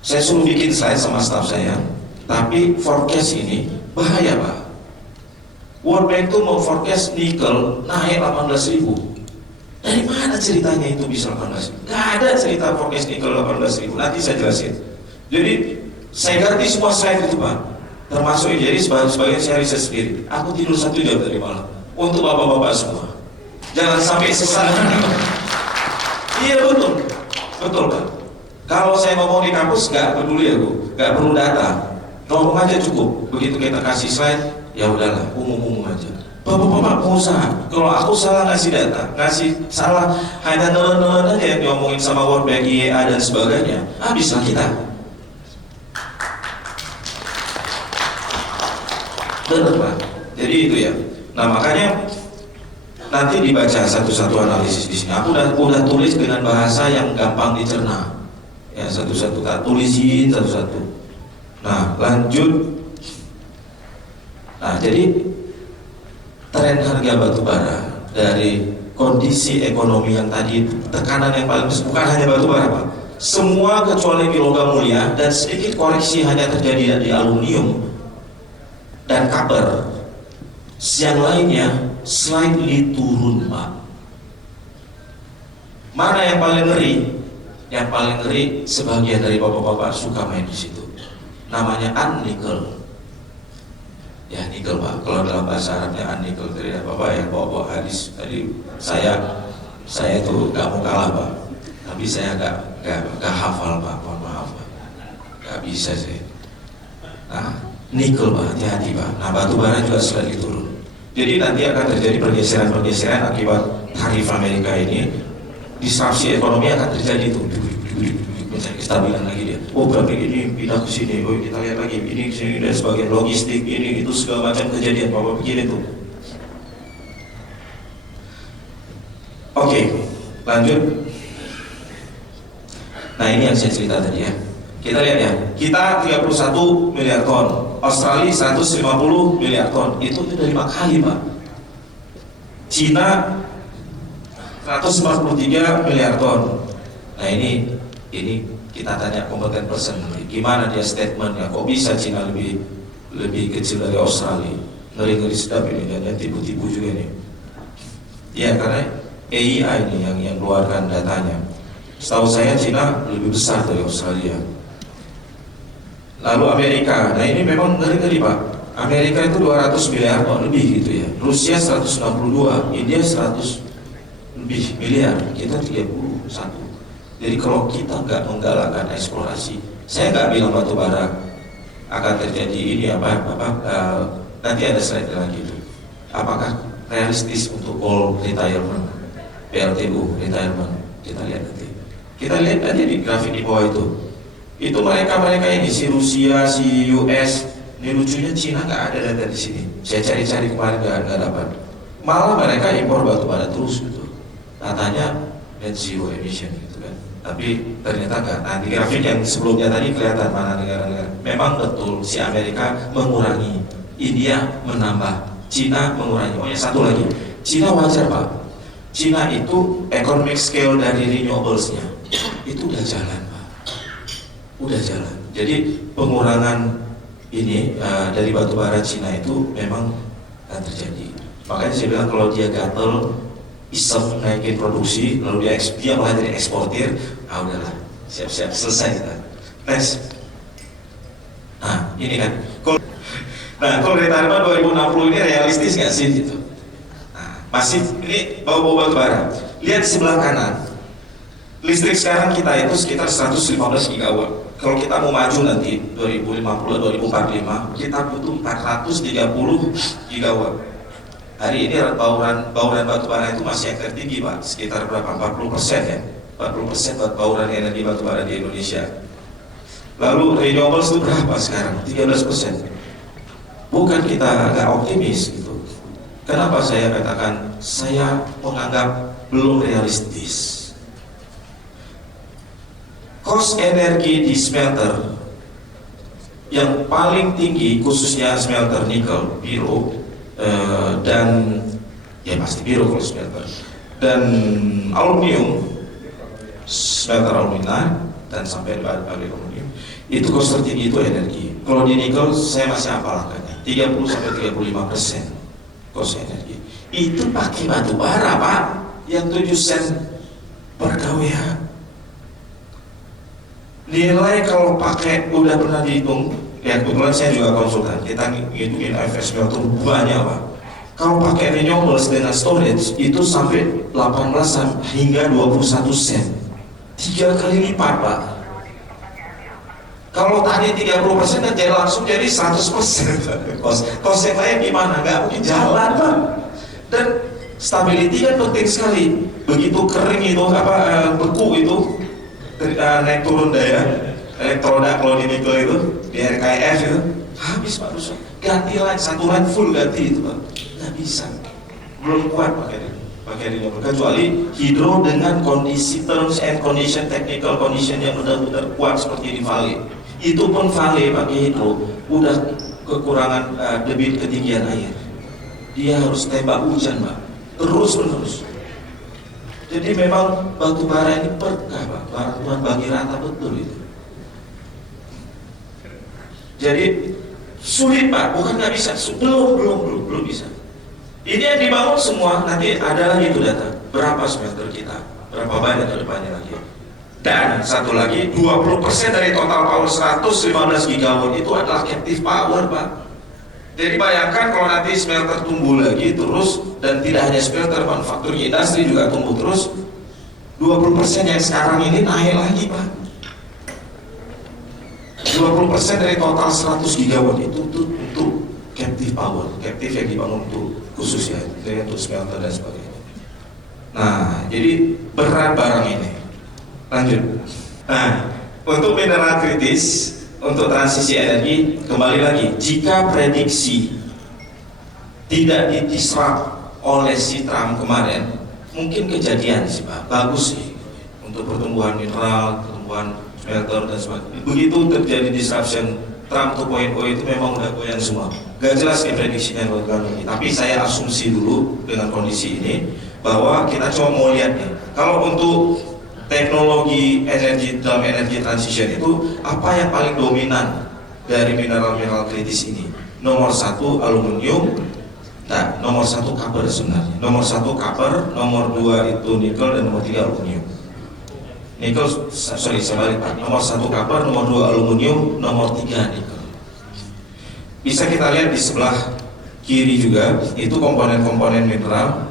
Saya suruh bikin slide sama staff saya, tapi forecast ini bahaya Pak. World Bank itu mau forecast nikel naik 18.000. Dari mana ceritanya itu bisa 18.000? Gak ada cerita forecast nikel 18.000, nanti saya jelasin. Jadi saya ganti semua slide itu Pak, termasuk ini, jadi sebagian saya riset sendiri. Aku tidur 1 jam tadi malam untuk bapak-bapak semua. Jangan sampai sesat. Iya betul, betul Pak. Kalau saya ngomong di kampus nggak peduli aku, nggak perlu data, ngomong aja cukup. Begitu kita kasih slide, ya udahlah, umum-umum aja. Bapak-bapak pengusaha, kalau aku salah ngasih data, ngasih salah hanya nelen-nelen aja yang diomongin sama World Bank, IEA dan sebagainya, habislah kita. Benar Pak. Jadi itu ya. Nah makanya nanti dibaca satu-satu analisis di sini. Aku udah tulis dengan bahasa yang gampang dicerna. Ya satu-satu tak tulisin satu-satu. Nah lanjut. Nah jadi tren harga batu bara dari kondisi ekonomi yang tadi tekanan yang paling besar bukan hanya batu bara Pak. Semua kecuali di logam mulia dan sedikit koreksi hanya terjadi di aluminium dan copper. Yang lainnya slightly turun Pak. Mana yang paling ngeri? Yang paling ngeri sebagian dari bapak-bapak suka main di situ. Namanya unnickel. Ya nikel Pak. Kalau dalam bahasa Arabnya unnickel. Jadi bapak yang bawa hadis tadi saya itu gak mau kalah Pak. Tapi saya gak hafal Pak. Mohon maaf Pak. Gak bisa saya. Nah nikel Pak, hati-hati Pak. Nah batu bara juga selalu turun. Jadi nanti akan terjadi pergeseran-pergeseran akibat tarif Amerika ini. Disrupsi ekonomi akan terjadi tuh. Mencari kestabilan lagi dia. Oh berarti ini pindah ke sini. Oh kita lihat lagi ini sini dan sebagian logistik ini itu segala macam kejadian. Bapak pikir itu. Oke, lanjut. Nah ini yang saya cerita tadi ya. Kita lihat ya, kita 31 miliar ton, Australia 150 miliar ton, itu udah 5 kali Pak. Cina 143 miliar ton. Nah ini kita tanya kompeten person, gimana dia statementnya? Kok bisa Cina lebih kecil dari Australia? Ngeri-ngeri sedap ini, dan tipu-tipu juga nih. Ya karena AEI ini yang keluarkan datanya. Setahu saya Cina lebih besar dari Australia. Lalu Amerika, nah ini memang ngeri-ngeri Pak. Amerika itu 200 miliar ton lebih gitu ya. Rusia 162, India 100 lebih miliar, kita 31. Jadi kalau kita nggak menggalakkan eksplorasi, saya nggak bilang batu bara akan terjadi ini nanti ada slide lagi itu. Apakah realistis untuk all retirement, PLTU retirement? Kita lihat nanti. Kita lihat aja di grafik di bawah itu. Itu mereka ini si Rusia, si US, ini lucunya Cina nggak ada data di sini. Saya cari-cari kemarin nggak dapat. Malah mereka impor batu bara terus gitu. Katanya net zero emission gitu kan. Tapi ternyata nggak. Nah di grafik yang sebelumnya tadi kelihatan mana negara-negara. Memang betul si Amerika mengurangi, India menambah, Cina mengurangi. Oh ya satu lagi, Cina wajar Pak. Cina itu economic scale dari renewables-nya itu udah jalan Pak. Udah jalan. Jadi pengurangan ini dari batu bara Cina itu memang terjadi. Makanya saya bilang kalau dia gatel, iseng naikin produksi, lalu dia malah jadi eksportir, udahlah, siap-siap selesai kita. Next. Nah ini kan. Kalau retirement 2060 ini realistis nggak sih gitu? Nah, masih ini bawa batu bara. Lihat di sebelah kanan. Listrik sekarang kita itu sekitar 115 gigawatt. Kalau kita mau maju nanti 2050-2045, kita butuh 430 gigawatt. Hari ini bauran batu bara itu masih yang tertinggi Pak, sekitar berapa? 40% ya. 40% bauran energi batu bara di Indonesia. Lalu renewables itu berapa sekarang? 13%. Bukan kita agak optimis gitu. Kenapa saya katakan saya menganggap belum realistis? Cost energi di smelter yang paling tinggi khususnya smelter nikel, biru dan ya pasti biru kalau smelter dan aluminium, smelter alumina dan sampai balik aluminium itu cost tertinggi itu energi. Kalau di nikel saya masih hafal angkanya 30-35% cost energi. Itu pakai batu bara Pak yang 7 sen per kWh. Nilai kalau pakai udah pernah dihitung, ya kebetulan saya juga konsultan, kita ngitungin FS smelter banyak Pak. Kalau pakai renewables dengan storage itu sampai 18 hingga 21 sen, 3 kali lipat Pak. Kalau tadi 30% dan jadi langsung jadi 100%. Cost yang lain gimana? Nggak mungkin jalan Pak. Dan stability kan penting sekali. Begitu kering itu beku itu naik turun daya elektroda kalau di nikel itu di RKF itu habis Pak Russo, ganti line, satu line full ganti itu Pak, nggak bisa, belum kuat pakai renewable, kecuali hidro dengan kondisi terms and condition, technical condition yang benar-benar kuat seperti di Vale. Itu pun Vale pakai hidro udah kekurangan debit ketinggian air, dia harus tembak hujan Pak, terus menerus. Jadi memang batu bara ini berkah Pak, barang Tuhan bagi rata betul itu. Jadi sulit Pak, bukan nggak bisa, belum bisa. Ini yang dibangun semua, nanti ada lagi itu data, berapa smelter kita, berapa banyak ke depannya lagi. Dan satu lagi, 20% dari total power 115 gigawatt itu adalah captive power Pak. Jadi bayangkan kalau nanti smelter tumbuh lagi terus, dan tidak hanya smelter, manufacturing industri juga tumbuh terus, 20% yang sekarang ini naik lagi Pak. 20% dari total 100 gigawatt itu untuk captive power, captive yang dibangun untuk khusus ya, untuk smelter dan sebagainya. Nah, jadi berat barang ini. Lanjut. Nah, untuk mineral kritis, untuk transisi energi, kembali lagi, jika prediksi tidak didisrupt oleh si Trump kemarin, mungkin kejadian sih Pak, bagus sih untuk pertumbuhan mineral, pertumbuhan smelter dan sebagainya. Begitu terjadi disruption Trump 2.0 itu memang udah goyang semua. Gak jelas nih prediksinya ini. Tapi saya asumsi dulu dengan kondisi ini bahwa kita cuma mau lihat nih. Kalau untuk teknologi energi dalam energi transition itu apa yang paling dominan dari mineral-mineral kritis ini? Nomor 1 aluminium, nah nomor 1 copper sebenarnya. Nomor 1 copper, nomor 2 itu nikel dan nomor 3 aluminium. Nikel, sorry sebalik Pak. Nomor 1 copper, nomor 2 aluminium, nomor 3 nikel. Bisa kita lihat di sebelah kiri juga, itu komponen-komponen mineral.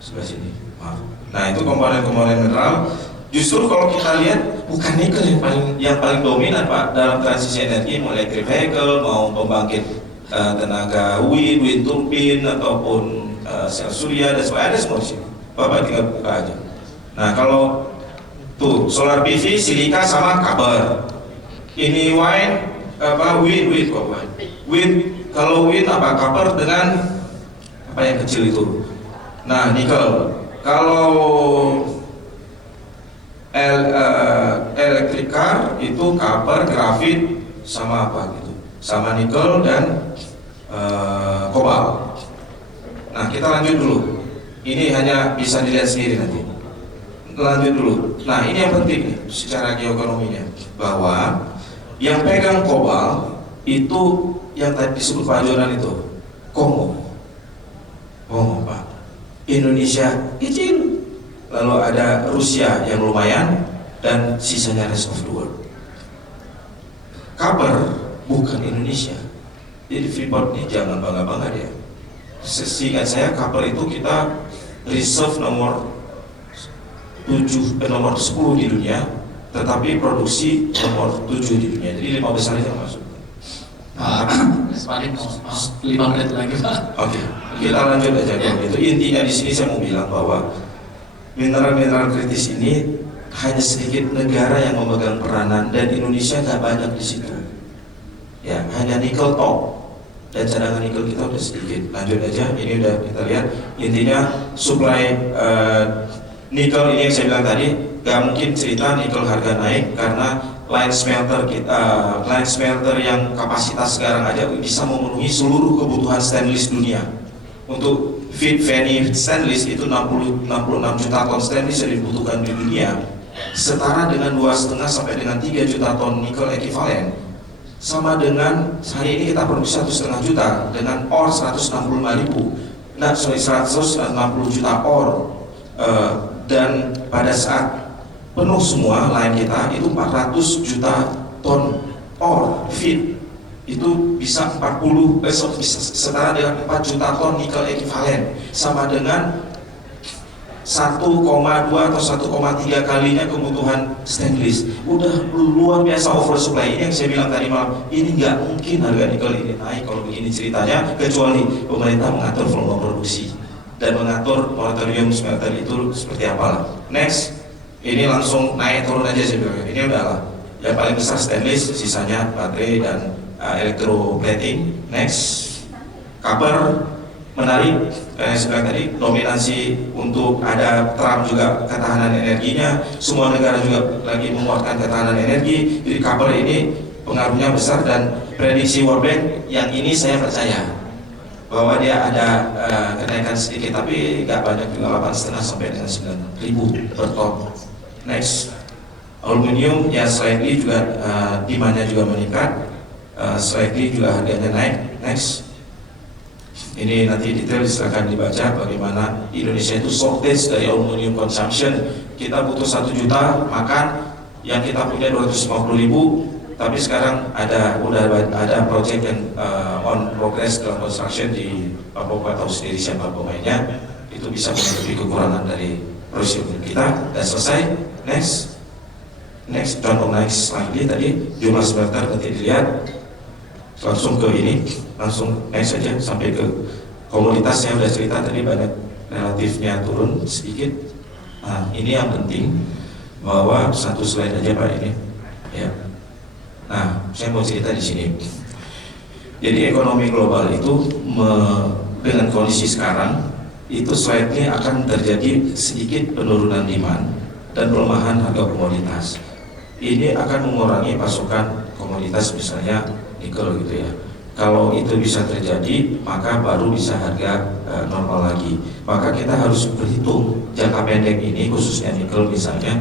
Sebelah sini. Maaf. Nah itu komponen-komponen mineral. Justru kalau kita lihat bukan nikel yang paling dominan Pak dalam transisi energi, mau electric vehicle, mau pembangkit tenaga wind turbine ataupun sel surya dan sebagainya, ada semua di sini. Bapak tinggal buka aja. Nah kalau tuh solar PV, silika sama copper. Ini wind, kalau wind apa copper dengan apa yang kecil itu. Nah nikel. Kalau electric car itu copper, grafit sama apa gitu, sama nikel dan kobalt. Nah kita lanjut dulu. Ini hanya bisa dilihat sendiri nanti. Lanjut dulu. Nah ini yang penting nih, secara geoekonominya, bahwa yang pegang kobalt itu yang tadi disebut Pak Jonan itu Kongo Pak. Indonesia kecil, lalu ada Rusia yang lumayan, dan sisanya rest of the world. Copper bukan Indonesia, jadi Freeport ini jangan bangga-bangga dia. Seingat saya copper itu kita reserve nomor 10 di dunia, tetapi produksi nomor 7 di dunia, jadi 5 besar yang masuk. Paling 5 menit lagi Pak. Oke, kita lanjut aja kalau gitu. Intinya di sini saya mau bilang bahwa mineral-mineral kritis ini hanya sedikit negara yang memegang peranan, dan Indonesia nggak banyak di situ. Ya, hanya nikel top, dan cadangan nikel kita udah sedikit. Lanjut aja, ini udah kita lihat. Intinya supply nikel ini yang saya bilang tadi, nggak mungkin cerita nikel harga naik karena line smelter yang kapasitas sekarang aja bisa memenuhi seluruh kebutuhan stainless dunia. Untuk feed Fanny stainless itu 66 juta ton stainless yang dibutuhkan di dunia, setara dengan 2,5 sampai dengan 3 juta ton nikel ekivalen. Sama dengan hari ini kita produksi 1,5 juta dengan ore 160 juta ore, dan pada saat penuh semua line kita itu 400 juta ton ore feed, itu bisa setara dengan 4 juta ton nikel ekivalen, sama dengan 1,2 atau 1,3 kalinya kebutuhan stainless. Udah luar biasa oversupply. Ini yang saya bilang tadi malam, ini nggak mungkin harga nikel ini naik kalau begini ceritanya, kecuali pemerintah mengatur volume produksi dan mengatur moratorium smelter itu seperti apalah. Next, ini langsung naik turun aja sih, ini udah lah. Yang paling besar stainless, sisanya baterai dan electroplating. Next, copper menarik, karena saya bilang tadi dominasi untuk ada Trump juga ketahanan energinya, semua negara juga lagi menguatkan ketahanan energi, jadi copper ini pengaruhnya besar. Dan prediksi World Bank yang ini saya percaya bahwa dia ada kenaikan sedikit, tapi nggak banyak juga, 8,5 sampai dengan 9.000 per ton. Next, aluminium ya slightly juga demandnya juga meningkat, slightly juga harganya naik. Next, ini nanti detail silahkan dibaca bagaimana Indonesia itu shortage dari aluminium consumption. Kita butuh 1 juta makan, yang kita punya 250.000. Tapi sekarang udah ada project yang on progress dalam construction di Papua, tahu sendiri siapa pemainnya, itu bisa menutupi kekurangan dari produksi kita. Dan selesai. Next contoh next lagi tadi jumlah smelter nanti dilihat, langsung ke ini, langsung next saja sampai ke komoditas. Saya sudah cerita tadi banyak relatifnya turun sedikit. Nah ini yang penting, bahwa satu slide aja Pak ini ya. Nah, saya mau cerita di sini. Jadi ekonomi global itu dengan kondisi sekarang itu slightly akan terjadi sedikit penurunan demand dan pelemahan harga komoditas. Ini akan mengurangi pasokan komoditas, misalnya nikel gitu ya. Kalau itu bisa terjadi, maka baru bisa harga normal lagi. Maka kita harus berhitung jangka pendek ini, khususnya nikel misalnya,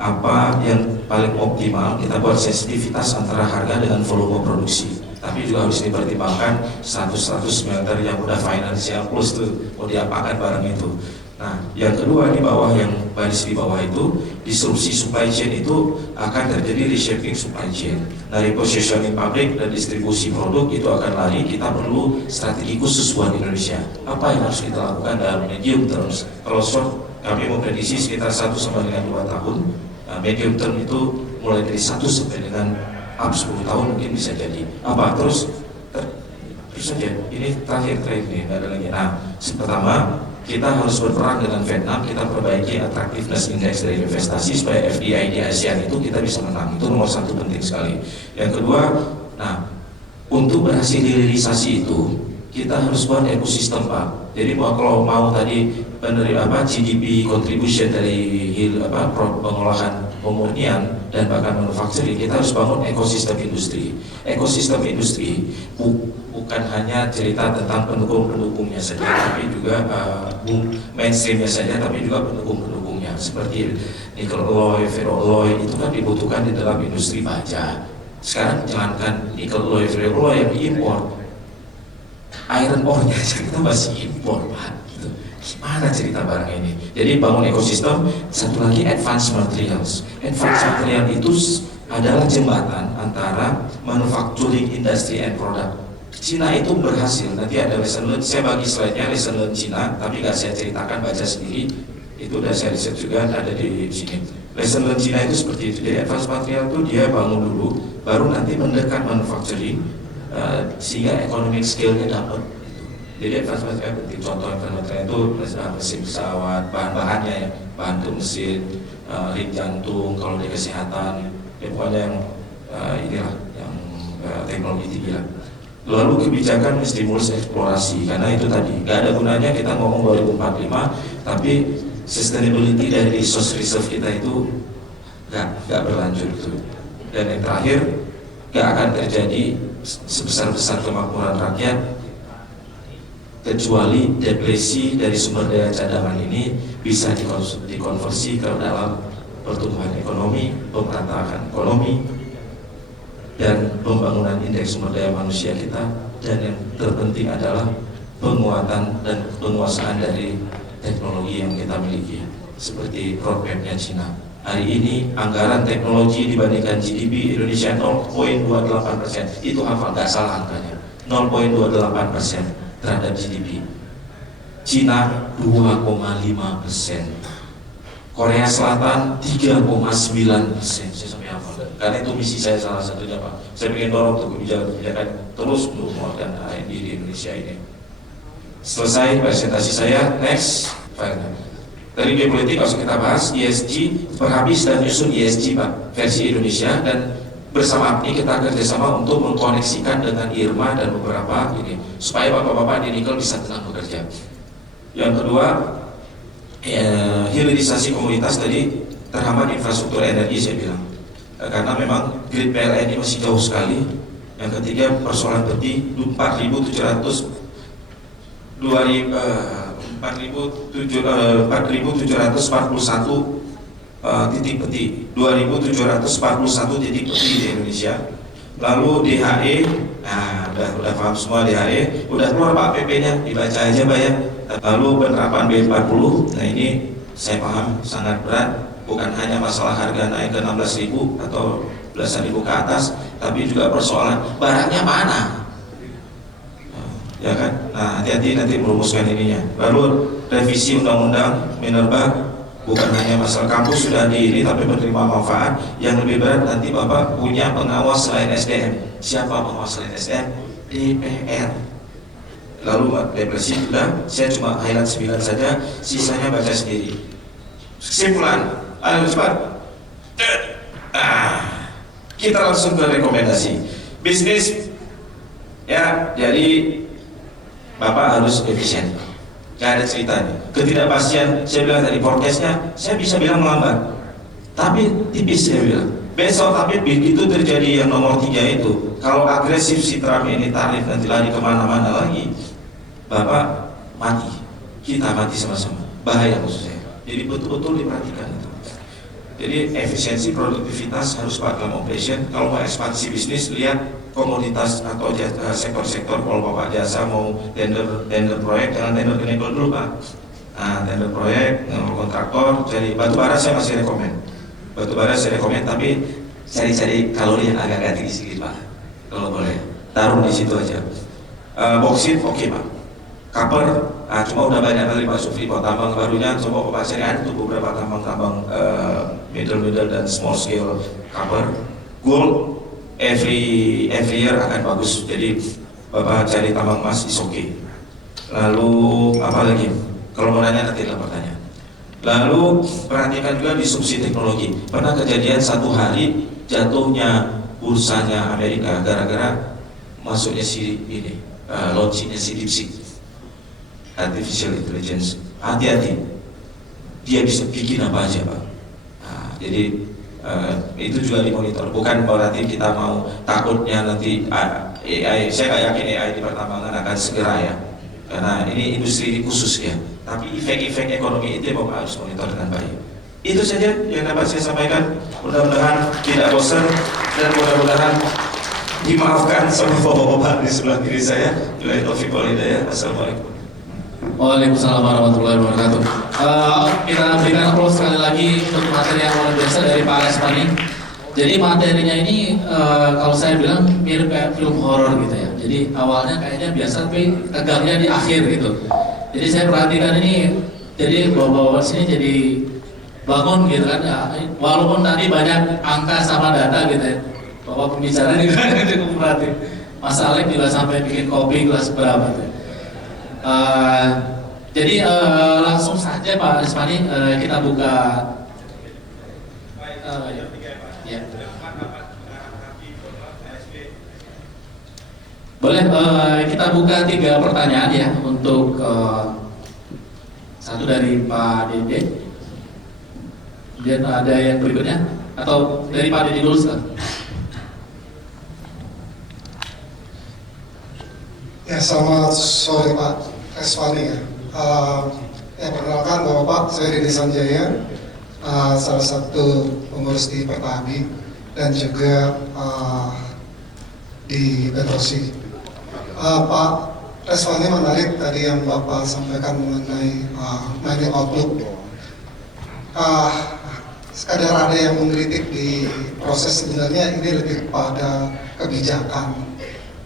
apa yang paling optimal. Kita buat sensitivitas antara harga dengan volume produksi, tapi juga harus dipertimbangkan status smelter yang udah financial close tuh, mau diapakan barang itu. Nah yang kedua di bawah, yang baris di bawah itu, disrupsi supply chain itu akan terjadi reshaping supply chain. Nah repositioning pabrik dan distribusi produk itu akan lari. Kita perlu strategi khusus buat Indonesia. Apa yang harus kita lakukan dalam medium terms? Kalau short, kami memprediksi sekitar 1 sampai dengan 2 tahun. Medium term itu mulai dari 1 sampai dengan 10 tahun mungkin bisa jadi. Apa terus saja, ini terakhir nih, nggak ada lagi. Nah, pertama kita harus berperang dengan Vietnam, kita perbaiki attractiveness index dari investasi supaya FDI di ASEAN itu kita bisa menang. Itu nomor 1 penting sekali. Yang kedua, nah untuk berhasil hilirisasi itu kita harus buat ekosistem Pak. Jadi kalau mau tadi penerima GDP contribution dari pengolahan pemurnian dan bahkan manufacturing, kita harus bangun ekosistem industri. Ekosistem industri bukan hanya cerita tentang pendukung-pendukungnya saja, tapi juga mainstreamnya saja, tapi juga pendukung-pendukungnya seperti nickel alloy, ferro alloy, itu kan dibutuhkan di dalam industri baja. Sekarang jangankan nickel alloy, ferro alloy yang diimpor, iron ore-nya kita masih impor Pak. Gimana cerita barang ini? Jadi bangun ekosistem. Satu lagi advanced materials. Advanced material itu adalah jembatan antara manufacturing industry and product. Cina itu berhasil. Nanti ada lesson learn. Saya bagi slide-nya lesson learn Cina, tapi nggak saya ceritakan, baca sendiri. Itu udah saya riset juga, ada di sini. Lesson learn Cina itu seperti itu. Jadi advanced material itu dia bangun dulu, baru nanti mendekat manufacturing, sehingga economic scale-nya dapat. Jadi advanced material penting. Contoh advanced material itu mesin pesawat, bahan-bahannya ya, bahan untuk mesin, ring jantung, kalau di kesehatan, ya pokoknya yang inilah, yang teknologi tinggi lah. Lalu kebijakan stimulus eksplorasi, karena itu tadi nggak ada gunanya kita ngomong 2045, tapi sustainability dari resource reserve kita itu nggak berlanjut itu. Dan yang terakhir, nggak akan terjadi sebesar-besar kemakmuran rakyat kecuali depresi dari sumber daya cadangan ini bisa dikonversi ke dalam pertumbuhan ekonomi, pemerataan ekonomi, dan pembangunan indeks sumber daya manusia kita. Dan yang terpenting adalah penguatan dan penguasaan dari teknologi yang kita miliki, seperti roadmap-nya Cina. Hari ini anggaran teknologi dibandingkan GDP Indonesia 0,28%. Itu hafal, nggak salah angkanya, 0,28% terhadap GDP. Cina 2,5%, Korea Selatan 3,9%. Saya sampai hafal, karena itu misi saya salah satunya Pak. Saya ingin dorong untuk kebijakan terus untuk menguatkan R&D di Indonesia ini. Selesai presentasi saya. Next. Dari geopolitik nggak usah kita bahas, ESG berhabis dan nyusun ESG Pak, versi Indonesia, dan bersama APNI kita kerjasama untuk mengkoneksikan dengan IRMA dan beberapa ini supaya bapak-bapak di nikel bisa tenang bekerja. Yang kedua, hilirisasi komunitas tadi terhambat infrastruktur energi saya bilang, karena memang grid PLN ini masih jauh sekali. Yang ketiga, persoalan peti 4.741 titik peti, 2.741 titik peti di Indonesia. Lalu DHE, nah udah paham semua DHE, udah keluar Pak PP-nya, dibaca aja Pak ya. Lalu penerapan B40, nah ini saya paham sangat berat, bukan hanya masalah harga naik ke 16.000 atau belasan ribu ke atas, tapi juga persoalan barangnya mana, ya kan? Nah hati-hati nanti merumuskan ininya. Lalu revisi undang-undang minerba, bukan hanya masalah kampus sudah di ini, tapi menerima manfaat. Yang lebih berat nanti Bapak punya pengawas selain SDM. Siapa pengawas selain SDM? DPR. Lalu depresi sudah, saya cuma highlight 9 saja, sisanya baca sendiri. Kesimpulan, ayo cepat. Kita langsung ke rekomendasi. Bisnis, ya jadi Bapak harus efisien. Gak ada ceritanya. Ketidakpastian, saya bilang tadi forecastnya, saya bisa bilang melambat, tapi tipis saya bilang. Besok tapi begitu terjadi yang nomor 3 itu, kalau agresif si Trump ini tarif nanti lari kemana-mana lagi, Bapak mati, kita mati sama-sama. Bahaya maksud saya. Jadi betul-betul diperhatikan itu. Jadi efisiensi produktivitas harus Pak dalam operation. Kalau mau ekspansi bisnis, lihat komoditas atau sektor-sektor. Kalau Bapak jasa mau tender proyek, jangan tender ke nikel dulu Pak. Nah, tender proyek, kontraktor, jadi batubara saya masih rekomen. Batubara saya rekomen, tapi cari-cari kalori yang agak tinggi sedikit Pak. Kalau boleh, taruh di situ aja. Boksit oke Pak. Copper, cuma udah banyak kali Pak Sufri buat tambang barunya, coba Bapak cari ada tuh beberapa tambang-tambang middle dan small scale copper. Gold every year akan bagus, jadi Bapak cari tambang emas is okay. Lalu apa lagi? Kalau mau nanya nanti dalam pertanyaan. Lalu perhatikan juga disrupsi teknologi. Pernah kejadian satu hari jatuhnya bursanya Amerika gara-gara masuknya si ini, launchingnya si DeepSeek, artificial intelligence. Hati-hati, dia bisa bikin apa aja Pak. Nah, jadi itu juga dimonitor. Bukan berarti kita mau takutnya nanti AI. Saya nggak yakin AI di pertambangan akan segera ya, karena ini industri ini khusus ya. Tapi efek-efek ekonomi itu Bapak harus monitor dengan baik. Itu saja yang dapat saya sampaikan. Mudah-mudahan tidak bosan dan mudah-mudahan dimaafkan sama bapak-bapak di sebelah kiri saya. Billahi taufiq wal hidayah. Assalamualaikum. Waalaikumsalam warahmatullahi wabarakatuh. Kita berikan aplaus sekali lagi untuk materi yang luar biasa dari Pak Lespani. Jadi materinya ini kalau saya bilang mirip kayak film horor gitu ya. Jadi awalnya kayaknya biasa tapi tegangnya di akhir gitu. Jadi saya perhatikan ini, jadi bawa-bawa sini jadi bangun gitu kan ya. Walaupun tadi banyak angka sama data gitu ya. Bapak pembicara juga cukup perhatiin. Mas Alek juga sampai bikin kopi kelas berapa tuh. Jadi langsung saja Pak Lespani kita buka ya. Boleh kita buka 3 pertanyaan ya untuk satu dari Pak Dede, kemudian ada yang berikutnya atau dari Pak Dede dulu sekarang. Ya, selamat sore Pak Lespani ya. Perkenalkan Bapak, saya Dede Sanjaya, salah satu pengurus di Pertabi dan juga di Petrosi. Pak Lespani menarik tadi yang Bapak sampaikan mengenai mining outlook. Sekadar ada yang mengkritik di proses, sebenarnya ini lebih pada kebijakan.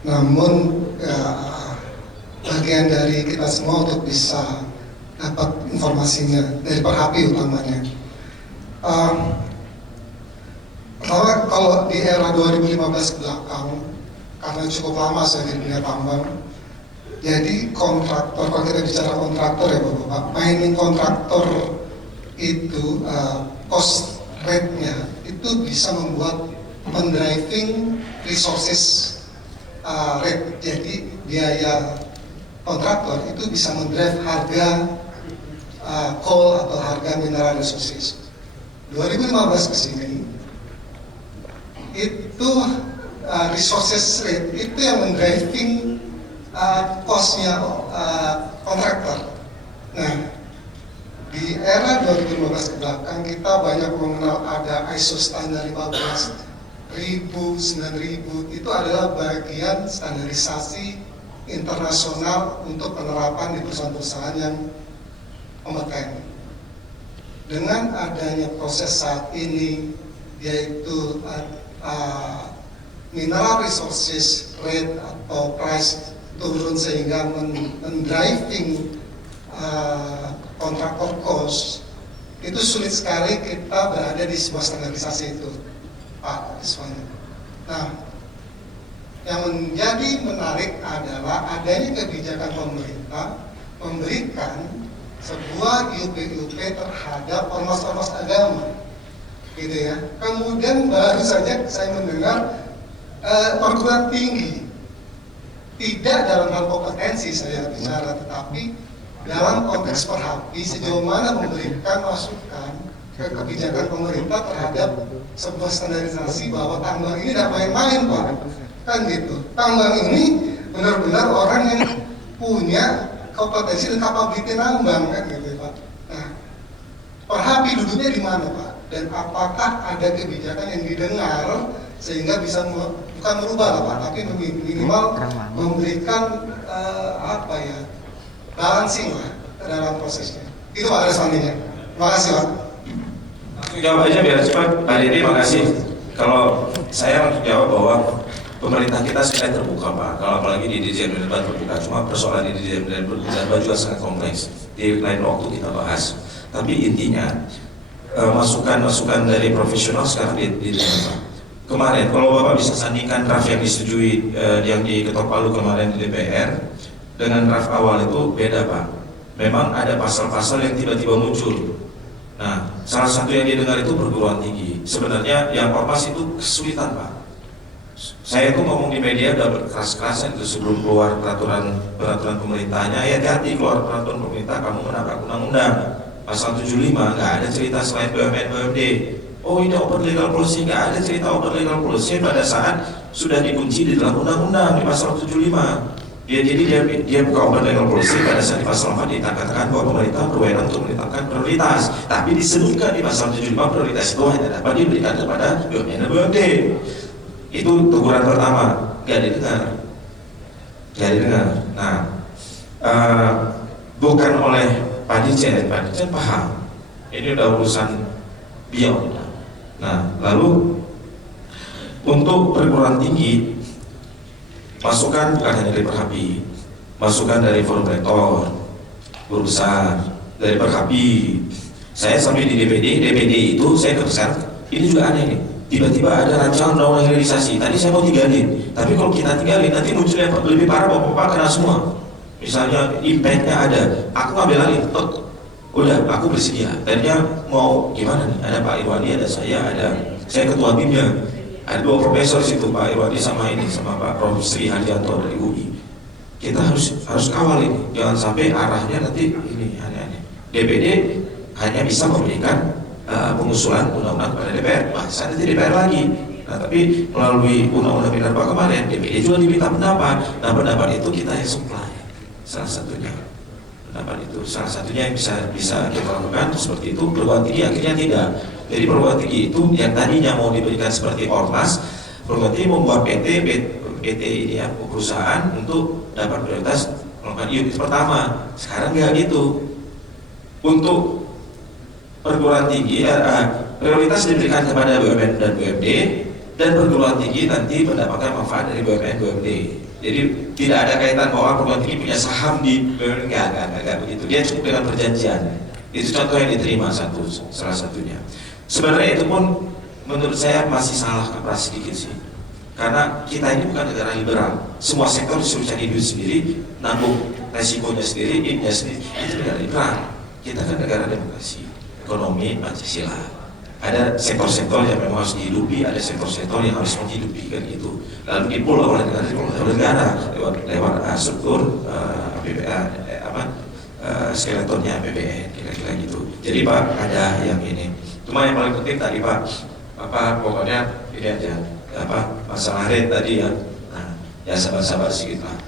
Namun bagian dari kita semua untuk bisa dapat informasinya dari Perhapi utamanya. Pertama, kalau di era 2015 belakang, karena cukup lama saya di dunia tambang, jadi kontraktor, kalau kita bicara kontraktor ya Bapak, mining kontraktor itu cost rate-nya itu bisa membuat mendriving resources rate. Jadi biaya kontraktor itu bisa mendrive harga coal atau harga mineral resources. 2015 ke sini itu resources rate itu yang mendriving cost-nya kontraktor. Nah, di era 2015 ke belakang kita banyak mengenal ada ISO standar 15.000, 9.000, itu adalah bagian standarisasi internasional untuk penerapan di perusahaan-perusahaan yang kompeten. Dengan adanya proses saat ini, yaitu mineral resources rate atau price turun sehingga mendriving kontraktor cost, itu sulit sekali kita berada di sebuah standarisasi itu, Pak Iswan. Nah, yang menjadi menarik adalah adanya kebijakan pemerintah memberikan sebuah IUP terhadap ormas-ormas agama, gitu ya. Kemudian baru saja saya mendengar perguruan tinggi, tidak dalam hal kompetensi saya bicara, tetapi dalam konteks perhapi sejauh mana memberikan masukan ke kebijakan pemerintah terhadap sebuah standarisasi bahwa tambang ini tidak main-main, Pak, kan gitu. Tambang ini benar-benar orang yang punya kompetensi dan kapabilitas nambang, kan gitu, Pak. Nah, perhapi duduknya di mana, Pak? Dan apakah ada kebijakan yang didengar sehingga bisa bukan merubah lah, Pak, tapi minimal memberikan balancing lah ke dalam prosesnya. Itu Pak responnya. Terima kasih, Pak. Langsung jawab aja biar cepat. Pak Dede, makasih. Kalau saya langsung jawab bahwa pemerintah kita sekarang terbuka, Pak. Kalau apalagi di Dirjen Minerba terbuka. Cuma persoalan di Dirjen Minerba juga sangat kompleks. Di lain waktu kita bahas. Tapi intinya masukan-masukan dari profesional sekarang diterima. Kemarin, kalau Bapak bisa sandingkan draft yang disetujui yang diketok palu kemarin di DPR dengan draft awal itu beda, Pak. Memang ada pasal-pasal yang tiba-tiba muncul. Nah, salah satu yang didengar itu perguruan tinggi. Sebenarnya yang ormas itu kesulitan, Pak. Saya itu ngomong di media udah berkeras-kerasan itu sebelum keluar peraturan pemerintahnya. Ya, hati-hati keluar peraturan pemerintah, kamu menabrak undang-undang. Pasal 75 nggak ada cerita selain BUMN BUMD. Oh, ini open legal policy, nggak ada cerita open legal policy pada saat sudah dikunci di dalam undang-undang di pasal 75. Dia buka open legal policy pada saat di pasal 4 dikatakan bahwa pemerintah berwenang untuk menetapkan prioritas. Tapi disebutkan di pasal 75 prioritas itu hanya dapat diberikan kepada BUMN dan BUMD. Itu teguran pertama, nggak didengar. Nah, bukan oleh Pak Dirjen paham. Ini udah urusan beliau. Nah, lalu untuk perguruan tinggi, masukan bukan hanya dari Perhapi, masukan dari Forum Rektor, Guru Besar, dari Perhapi. Saya sampai di DPD itu saya kepesan, ini juga aneh nih. Tiba-tiba ada rancangan undang-undang hilirisasi. Tadi saya mau tinggalin, tapi kalau kita tinggalin nanti muncul yang lebih parah, bapak-bapak kena semua. Misalnya impact-nya ada, aku ngambil alih, udah aku bersedia. Tadinya mau gimana nih? Ada Pak Irwandi, ada saya ketua timnya. Ada 2 profesor situ, Pak Irwandi sama Pak Prof. Sri Harjanto dari UI. Kita harus kawal ini, jangan sampai arahnya nanti ini aneh-aneh. DPD hanya bisa memberikan pengusulan undang-undang kepada DPR, bahkan nanti DPR lagi. Nah, tapi melalui undang-undang Minerba kemarin, DPD juga diminta pendapat. Nah, pendapat itu kita yang supply. Salah satunya yang bisa kita lakukan seperti itu. Perguruan tinggi akhirnya tidak. Jadi perguruan tinggi itu yang tadinya mau diberikan seperti ormas, perguruan tinggi membuat PT ini ya, perusahaan untuk dapat prioritas melakukan IUP pertama. Sekarang nggak gitu. Untuk perguruan tinggi prioritas diberikan kepada BUMN dan BUMD, dan perguruan tinggi nanti mendapatkan manfaat dari BUMN BUMD. Jadi tidak ada kaitan bahwa perguruan tinggi punya saham di BUMN, enggak begitu. Dia cukup dengan perjanjian. Itu contoh yang diterima salah satunya. Sebenarnya itu pun menurut saya masih salah kaprah sedikit sih. Karena kita ini bukan negara liberal. Semua sektor disuruh cari duit sendiri, nanggung resikonya sendiri, ini sendiri. Itu negara liberal. Kita kan negara demokrasi. ekonomi Pancasila. Ada sektor-sektor yang memang harus dihidupi, ada sektor-sektor yang harus menghidupi kan gitu. Lalu dipulih oleh negara lewat struktur skeletonnya APBN kira-kira gitu. Jadi Pak ada yang ini. Cuma yang paling penting tadi Pak, pokoknya ini aja masalah rate tadi ya. Nah, ya sabar-sabar sedikit lah.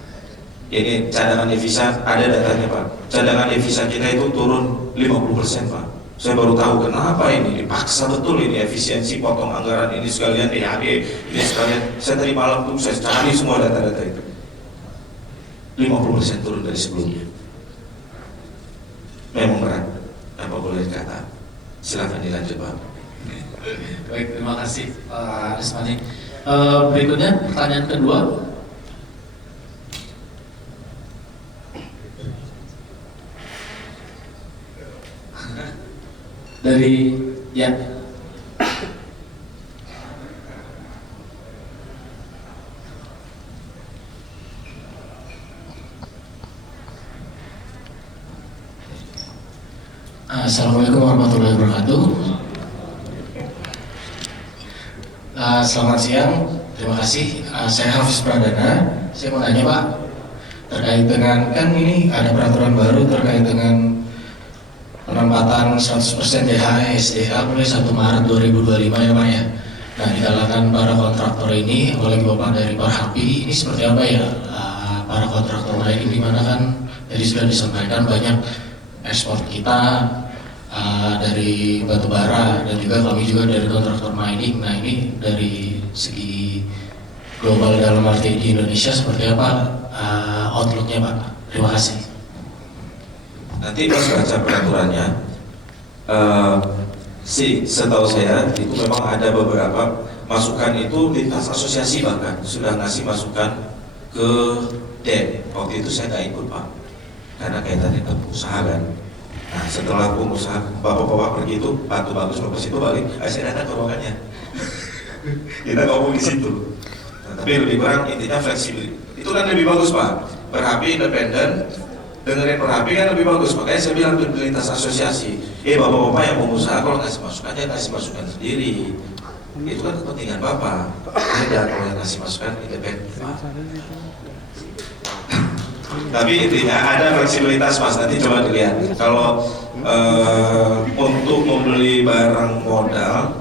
Ini cadangan devisa ada datanya Pak. Cadangan devisa kita itu turun 50% Pak. Saya baru tahu kenapa ini dipaksa betul ini efisiensi potong anggaran ini sekalian DAD ini sekalian. Saya tadi malam tuh saya cari semua data-data itu. 50% turun dari sebelumnya. Memang berat. Apa boleh dikata? Silakan dilanjut Pak. Baik, terima kasih Pak Arismani. Berikutnya pertanyaan kedua. Dari ya. Assalamualaikum warahmatullahi wabarakatuh. Selamat siang, terima kasih. Saya Hafiz Pradana. Saya mau tanya Pak, terkait dengan kan ini ada peraturan baru terkait dengan penempatan 100% DHE SDA mulai 1 Maret 2025 ya Pak ya. Nah di kalangan para kontraktor ini, apalagi Bapak dari Parhapi, ini seperti apa ya para kontraktor ini, dimana kan tadi sudah disampaikan banyak ekspor kita dari batubara dan juga kami juga dari kontraktor mining. Nah ini dari segi global dalam arti di Indonesia seperti apa outlooknya Pak? Terima kasih. Nanti pas baca peraturannya, setahu saya itu memang ada beberapa masukan itu lintas asosiasi bahkan sudah ngasih masukan ke DEM. Waktu itu saya nggak ikut Pak, karena kaitannya ke pengusaha kan. Nah setelah pengusaha bapak-bapak pergi itu batu bagus ke situ balik, saya datang ke ruangannya. Kita ngomong di situ. Nah, tapi lebih kurang intinya fleksibel. Itu kan lebih bagus Pak. Berhapi independen. Dengerin Perhapi kan lebih bagus, makanya saya bilang ke lintas asosiasi, bapak-bapak yang pengusaha kalau ngasih masukannya kasih masukan sendiri, itu kan kepentingan bapak. Beda kalau yang ngasih masukan independen. Tapi intinya ada fleksibilitas Mas, nanti coba dilihat. Kalau untuk membeli barang modal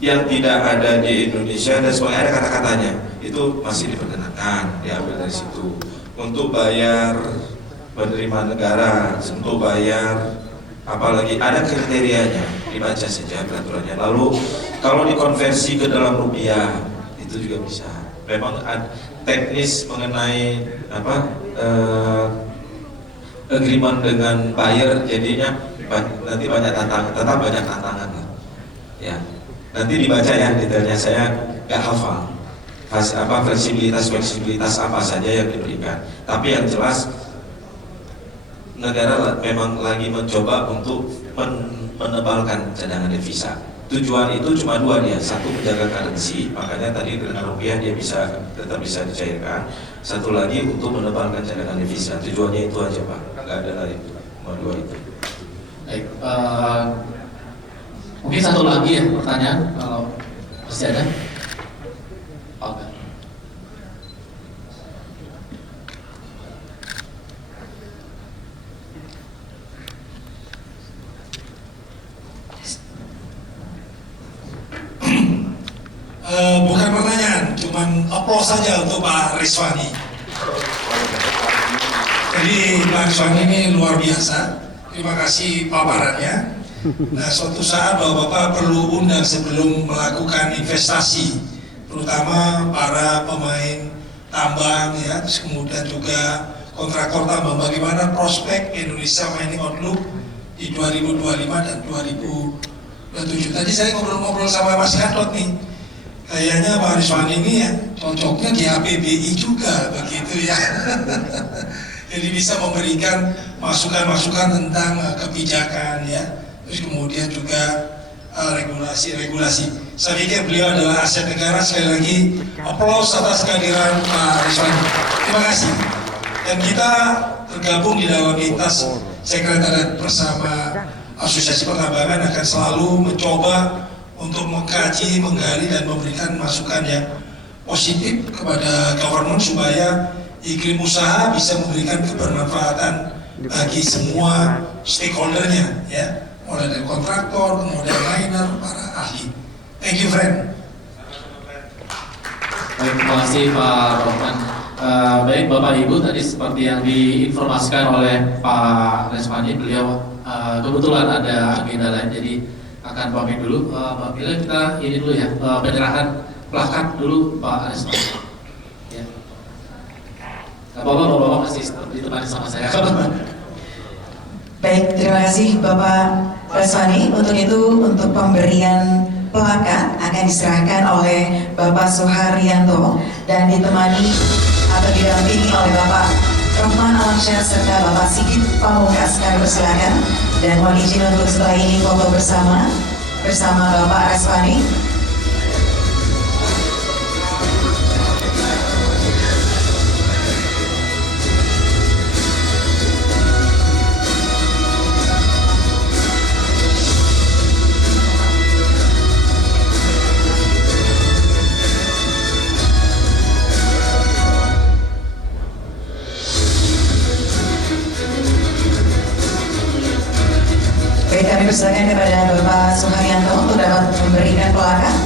yang tidak ada di Indonesia dan semuanya ada kata-katanya, itu masih diperkenakan, diambil dari situ. Untuk bayar penerimaan negara, untuk bayar apalagi ada kriterianya, dibaca saja peraturannya. Lalu kalau dikonversi ke dalam rupiah itu juga bisa. Memang teknis mengenai agreement dengan buyer jadinya nanti banyak tantangan, tetap banyak tantangan lah. Ya, nanti dibaca ya detailnya, saya nggak hafal. Fleksibilitas apa saja yang diberikan, tapi yang jelas negara memang lagi mencoba untuk menebalkan cadangan devisa. Tujuan itu cuma dua dia, satu menjaga currency, makanya tadi dengan rupiah dia tetap bisa dicairkan. Satu lagi untuk menebalkan cadangan devisa. Tujuannya itu aja Pak, nggak ada lain, cuma dua itu. Baik, mungkin satu lagi ya pertanyaan kalau masih ada. Oke. Bukan pertanyaan, cuman applause saja untuk Pak Riswani. Jadi Pak Riswani ini luar biasa. Terima kasih paparannya. Nah, suatu saat Bapak perlu undang sebelum melakukan investasi, terutama para pemain tambang ya, terus kemudian juga kontraktor tambang, bagaimana prospek Indonesia Mining Outlook di 2025 dan 2027. Tadi saya ngobrol-ngobrol sama Mas Gatot nih, kayaknya Pak Riswani ini ya cocoknya di APBI juga begitu ya. Jadi bisa memberikan masukan-masukan tentang kebijakan ya, terus kemudian juga regulasi-regulasi. Saya pikir beliau adalah aset negara. Sekali lagi aplaus atas kehadiran Pak Riswani. Terima kasih. Dan kita tergabung di dalam lintas sekretariat bersama Asosiasi Pertambangan akan selalu mencoba untuk mengkaji, menggali dan memberikan masukan yang positif kepada government supaya iklim usaha bisa memberikan kebermanfaatan bagi semua stakeholdernya, ya, mulai dari kontraktor, model liner, para ahli. Thank you, friend. Baik, terima kasih Pak Rohman. Baik Bapak Ibu, tadi seperti yang diinformasikan oleh Pak Resmani, beliau kebetulan ada agenda lain, jadi akan pamit dulu. Bila kita ini dulu ya, penyerahan plakat dulu Pak Resmani. Ya. Bapak masih ditemani sama saya. Baik, terima kasih Bapak Resmani. Untuk itu, untuk pemberian plakat akan diserahkan oleh Bapak Suharyanto dan ditemani atau didampingi oleh Bapak Rohman Alamsyah serta Bapak Sigit Pamungkas. Kami persilakan dan mohon izin untuk setelah ini foto bersama Bapak Resmani. Baik, kami persilakan kepada Bapak Suharyanto untuk dapat memberikan plakat.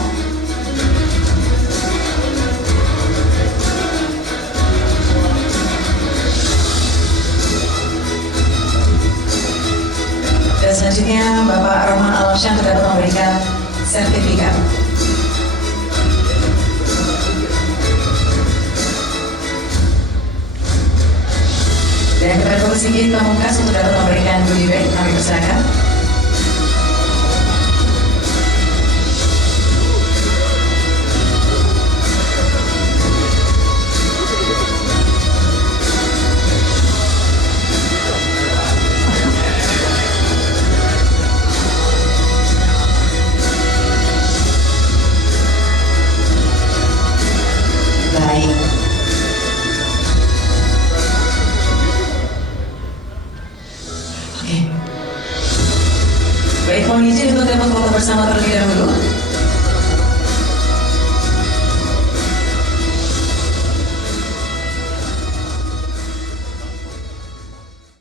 Dan selanjutnya Bapak Rohman Alamsyah untuk dapat memberikan sertifikat. Dan kepada Bapak Sigit Pamungkas untuk dapat memberikan goodie bag, kami persilakan. Baik. Oke. Baik, mohon izin untuk dapat foto bersama terlebih dahulu.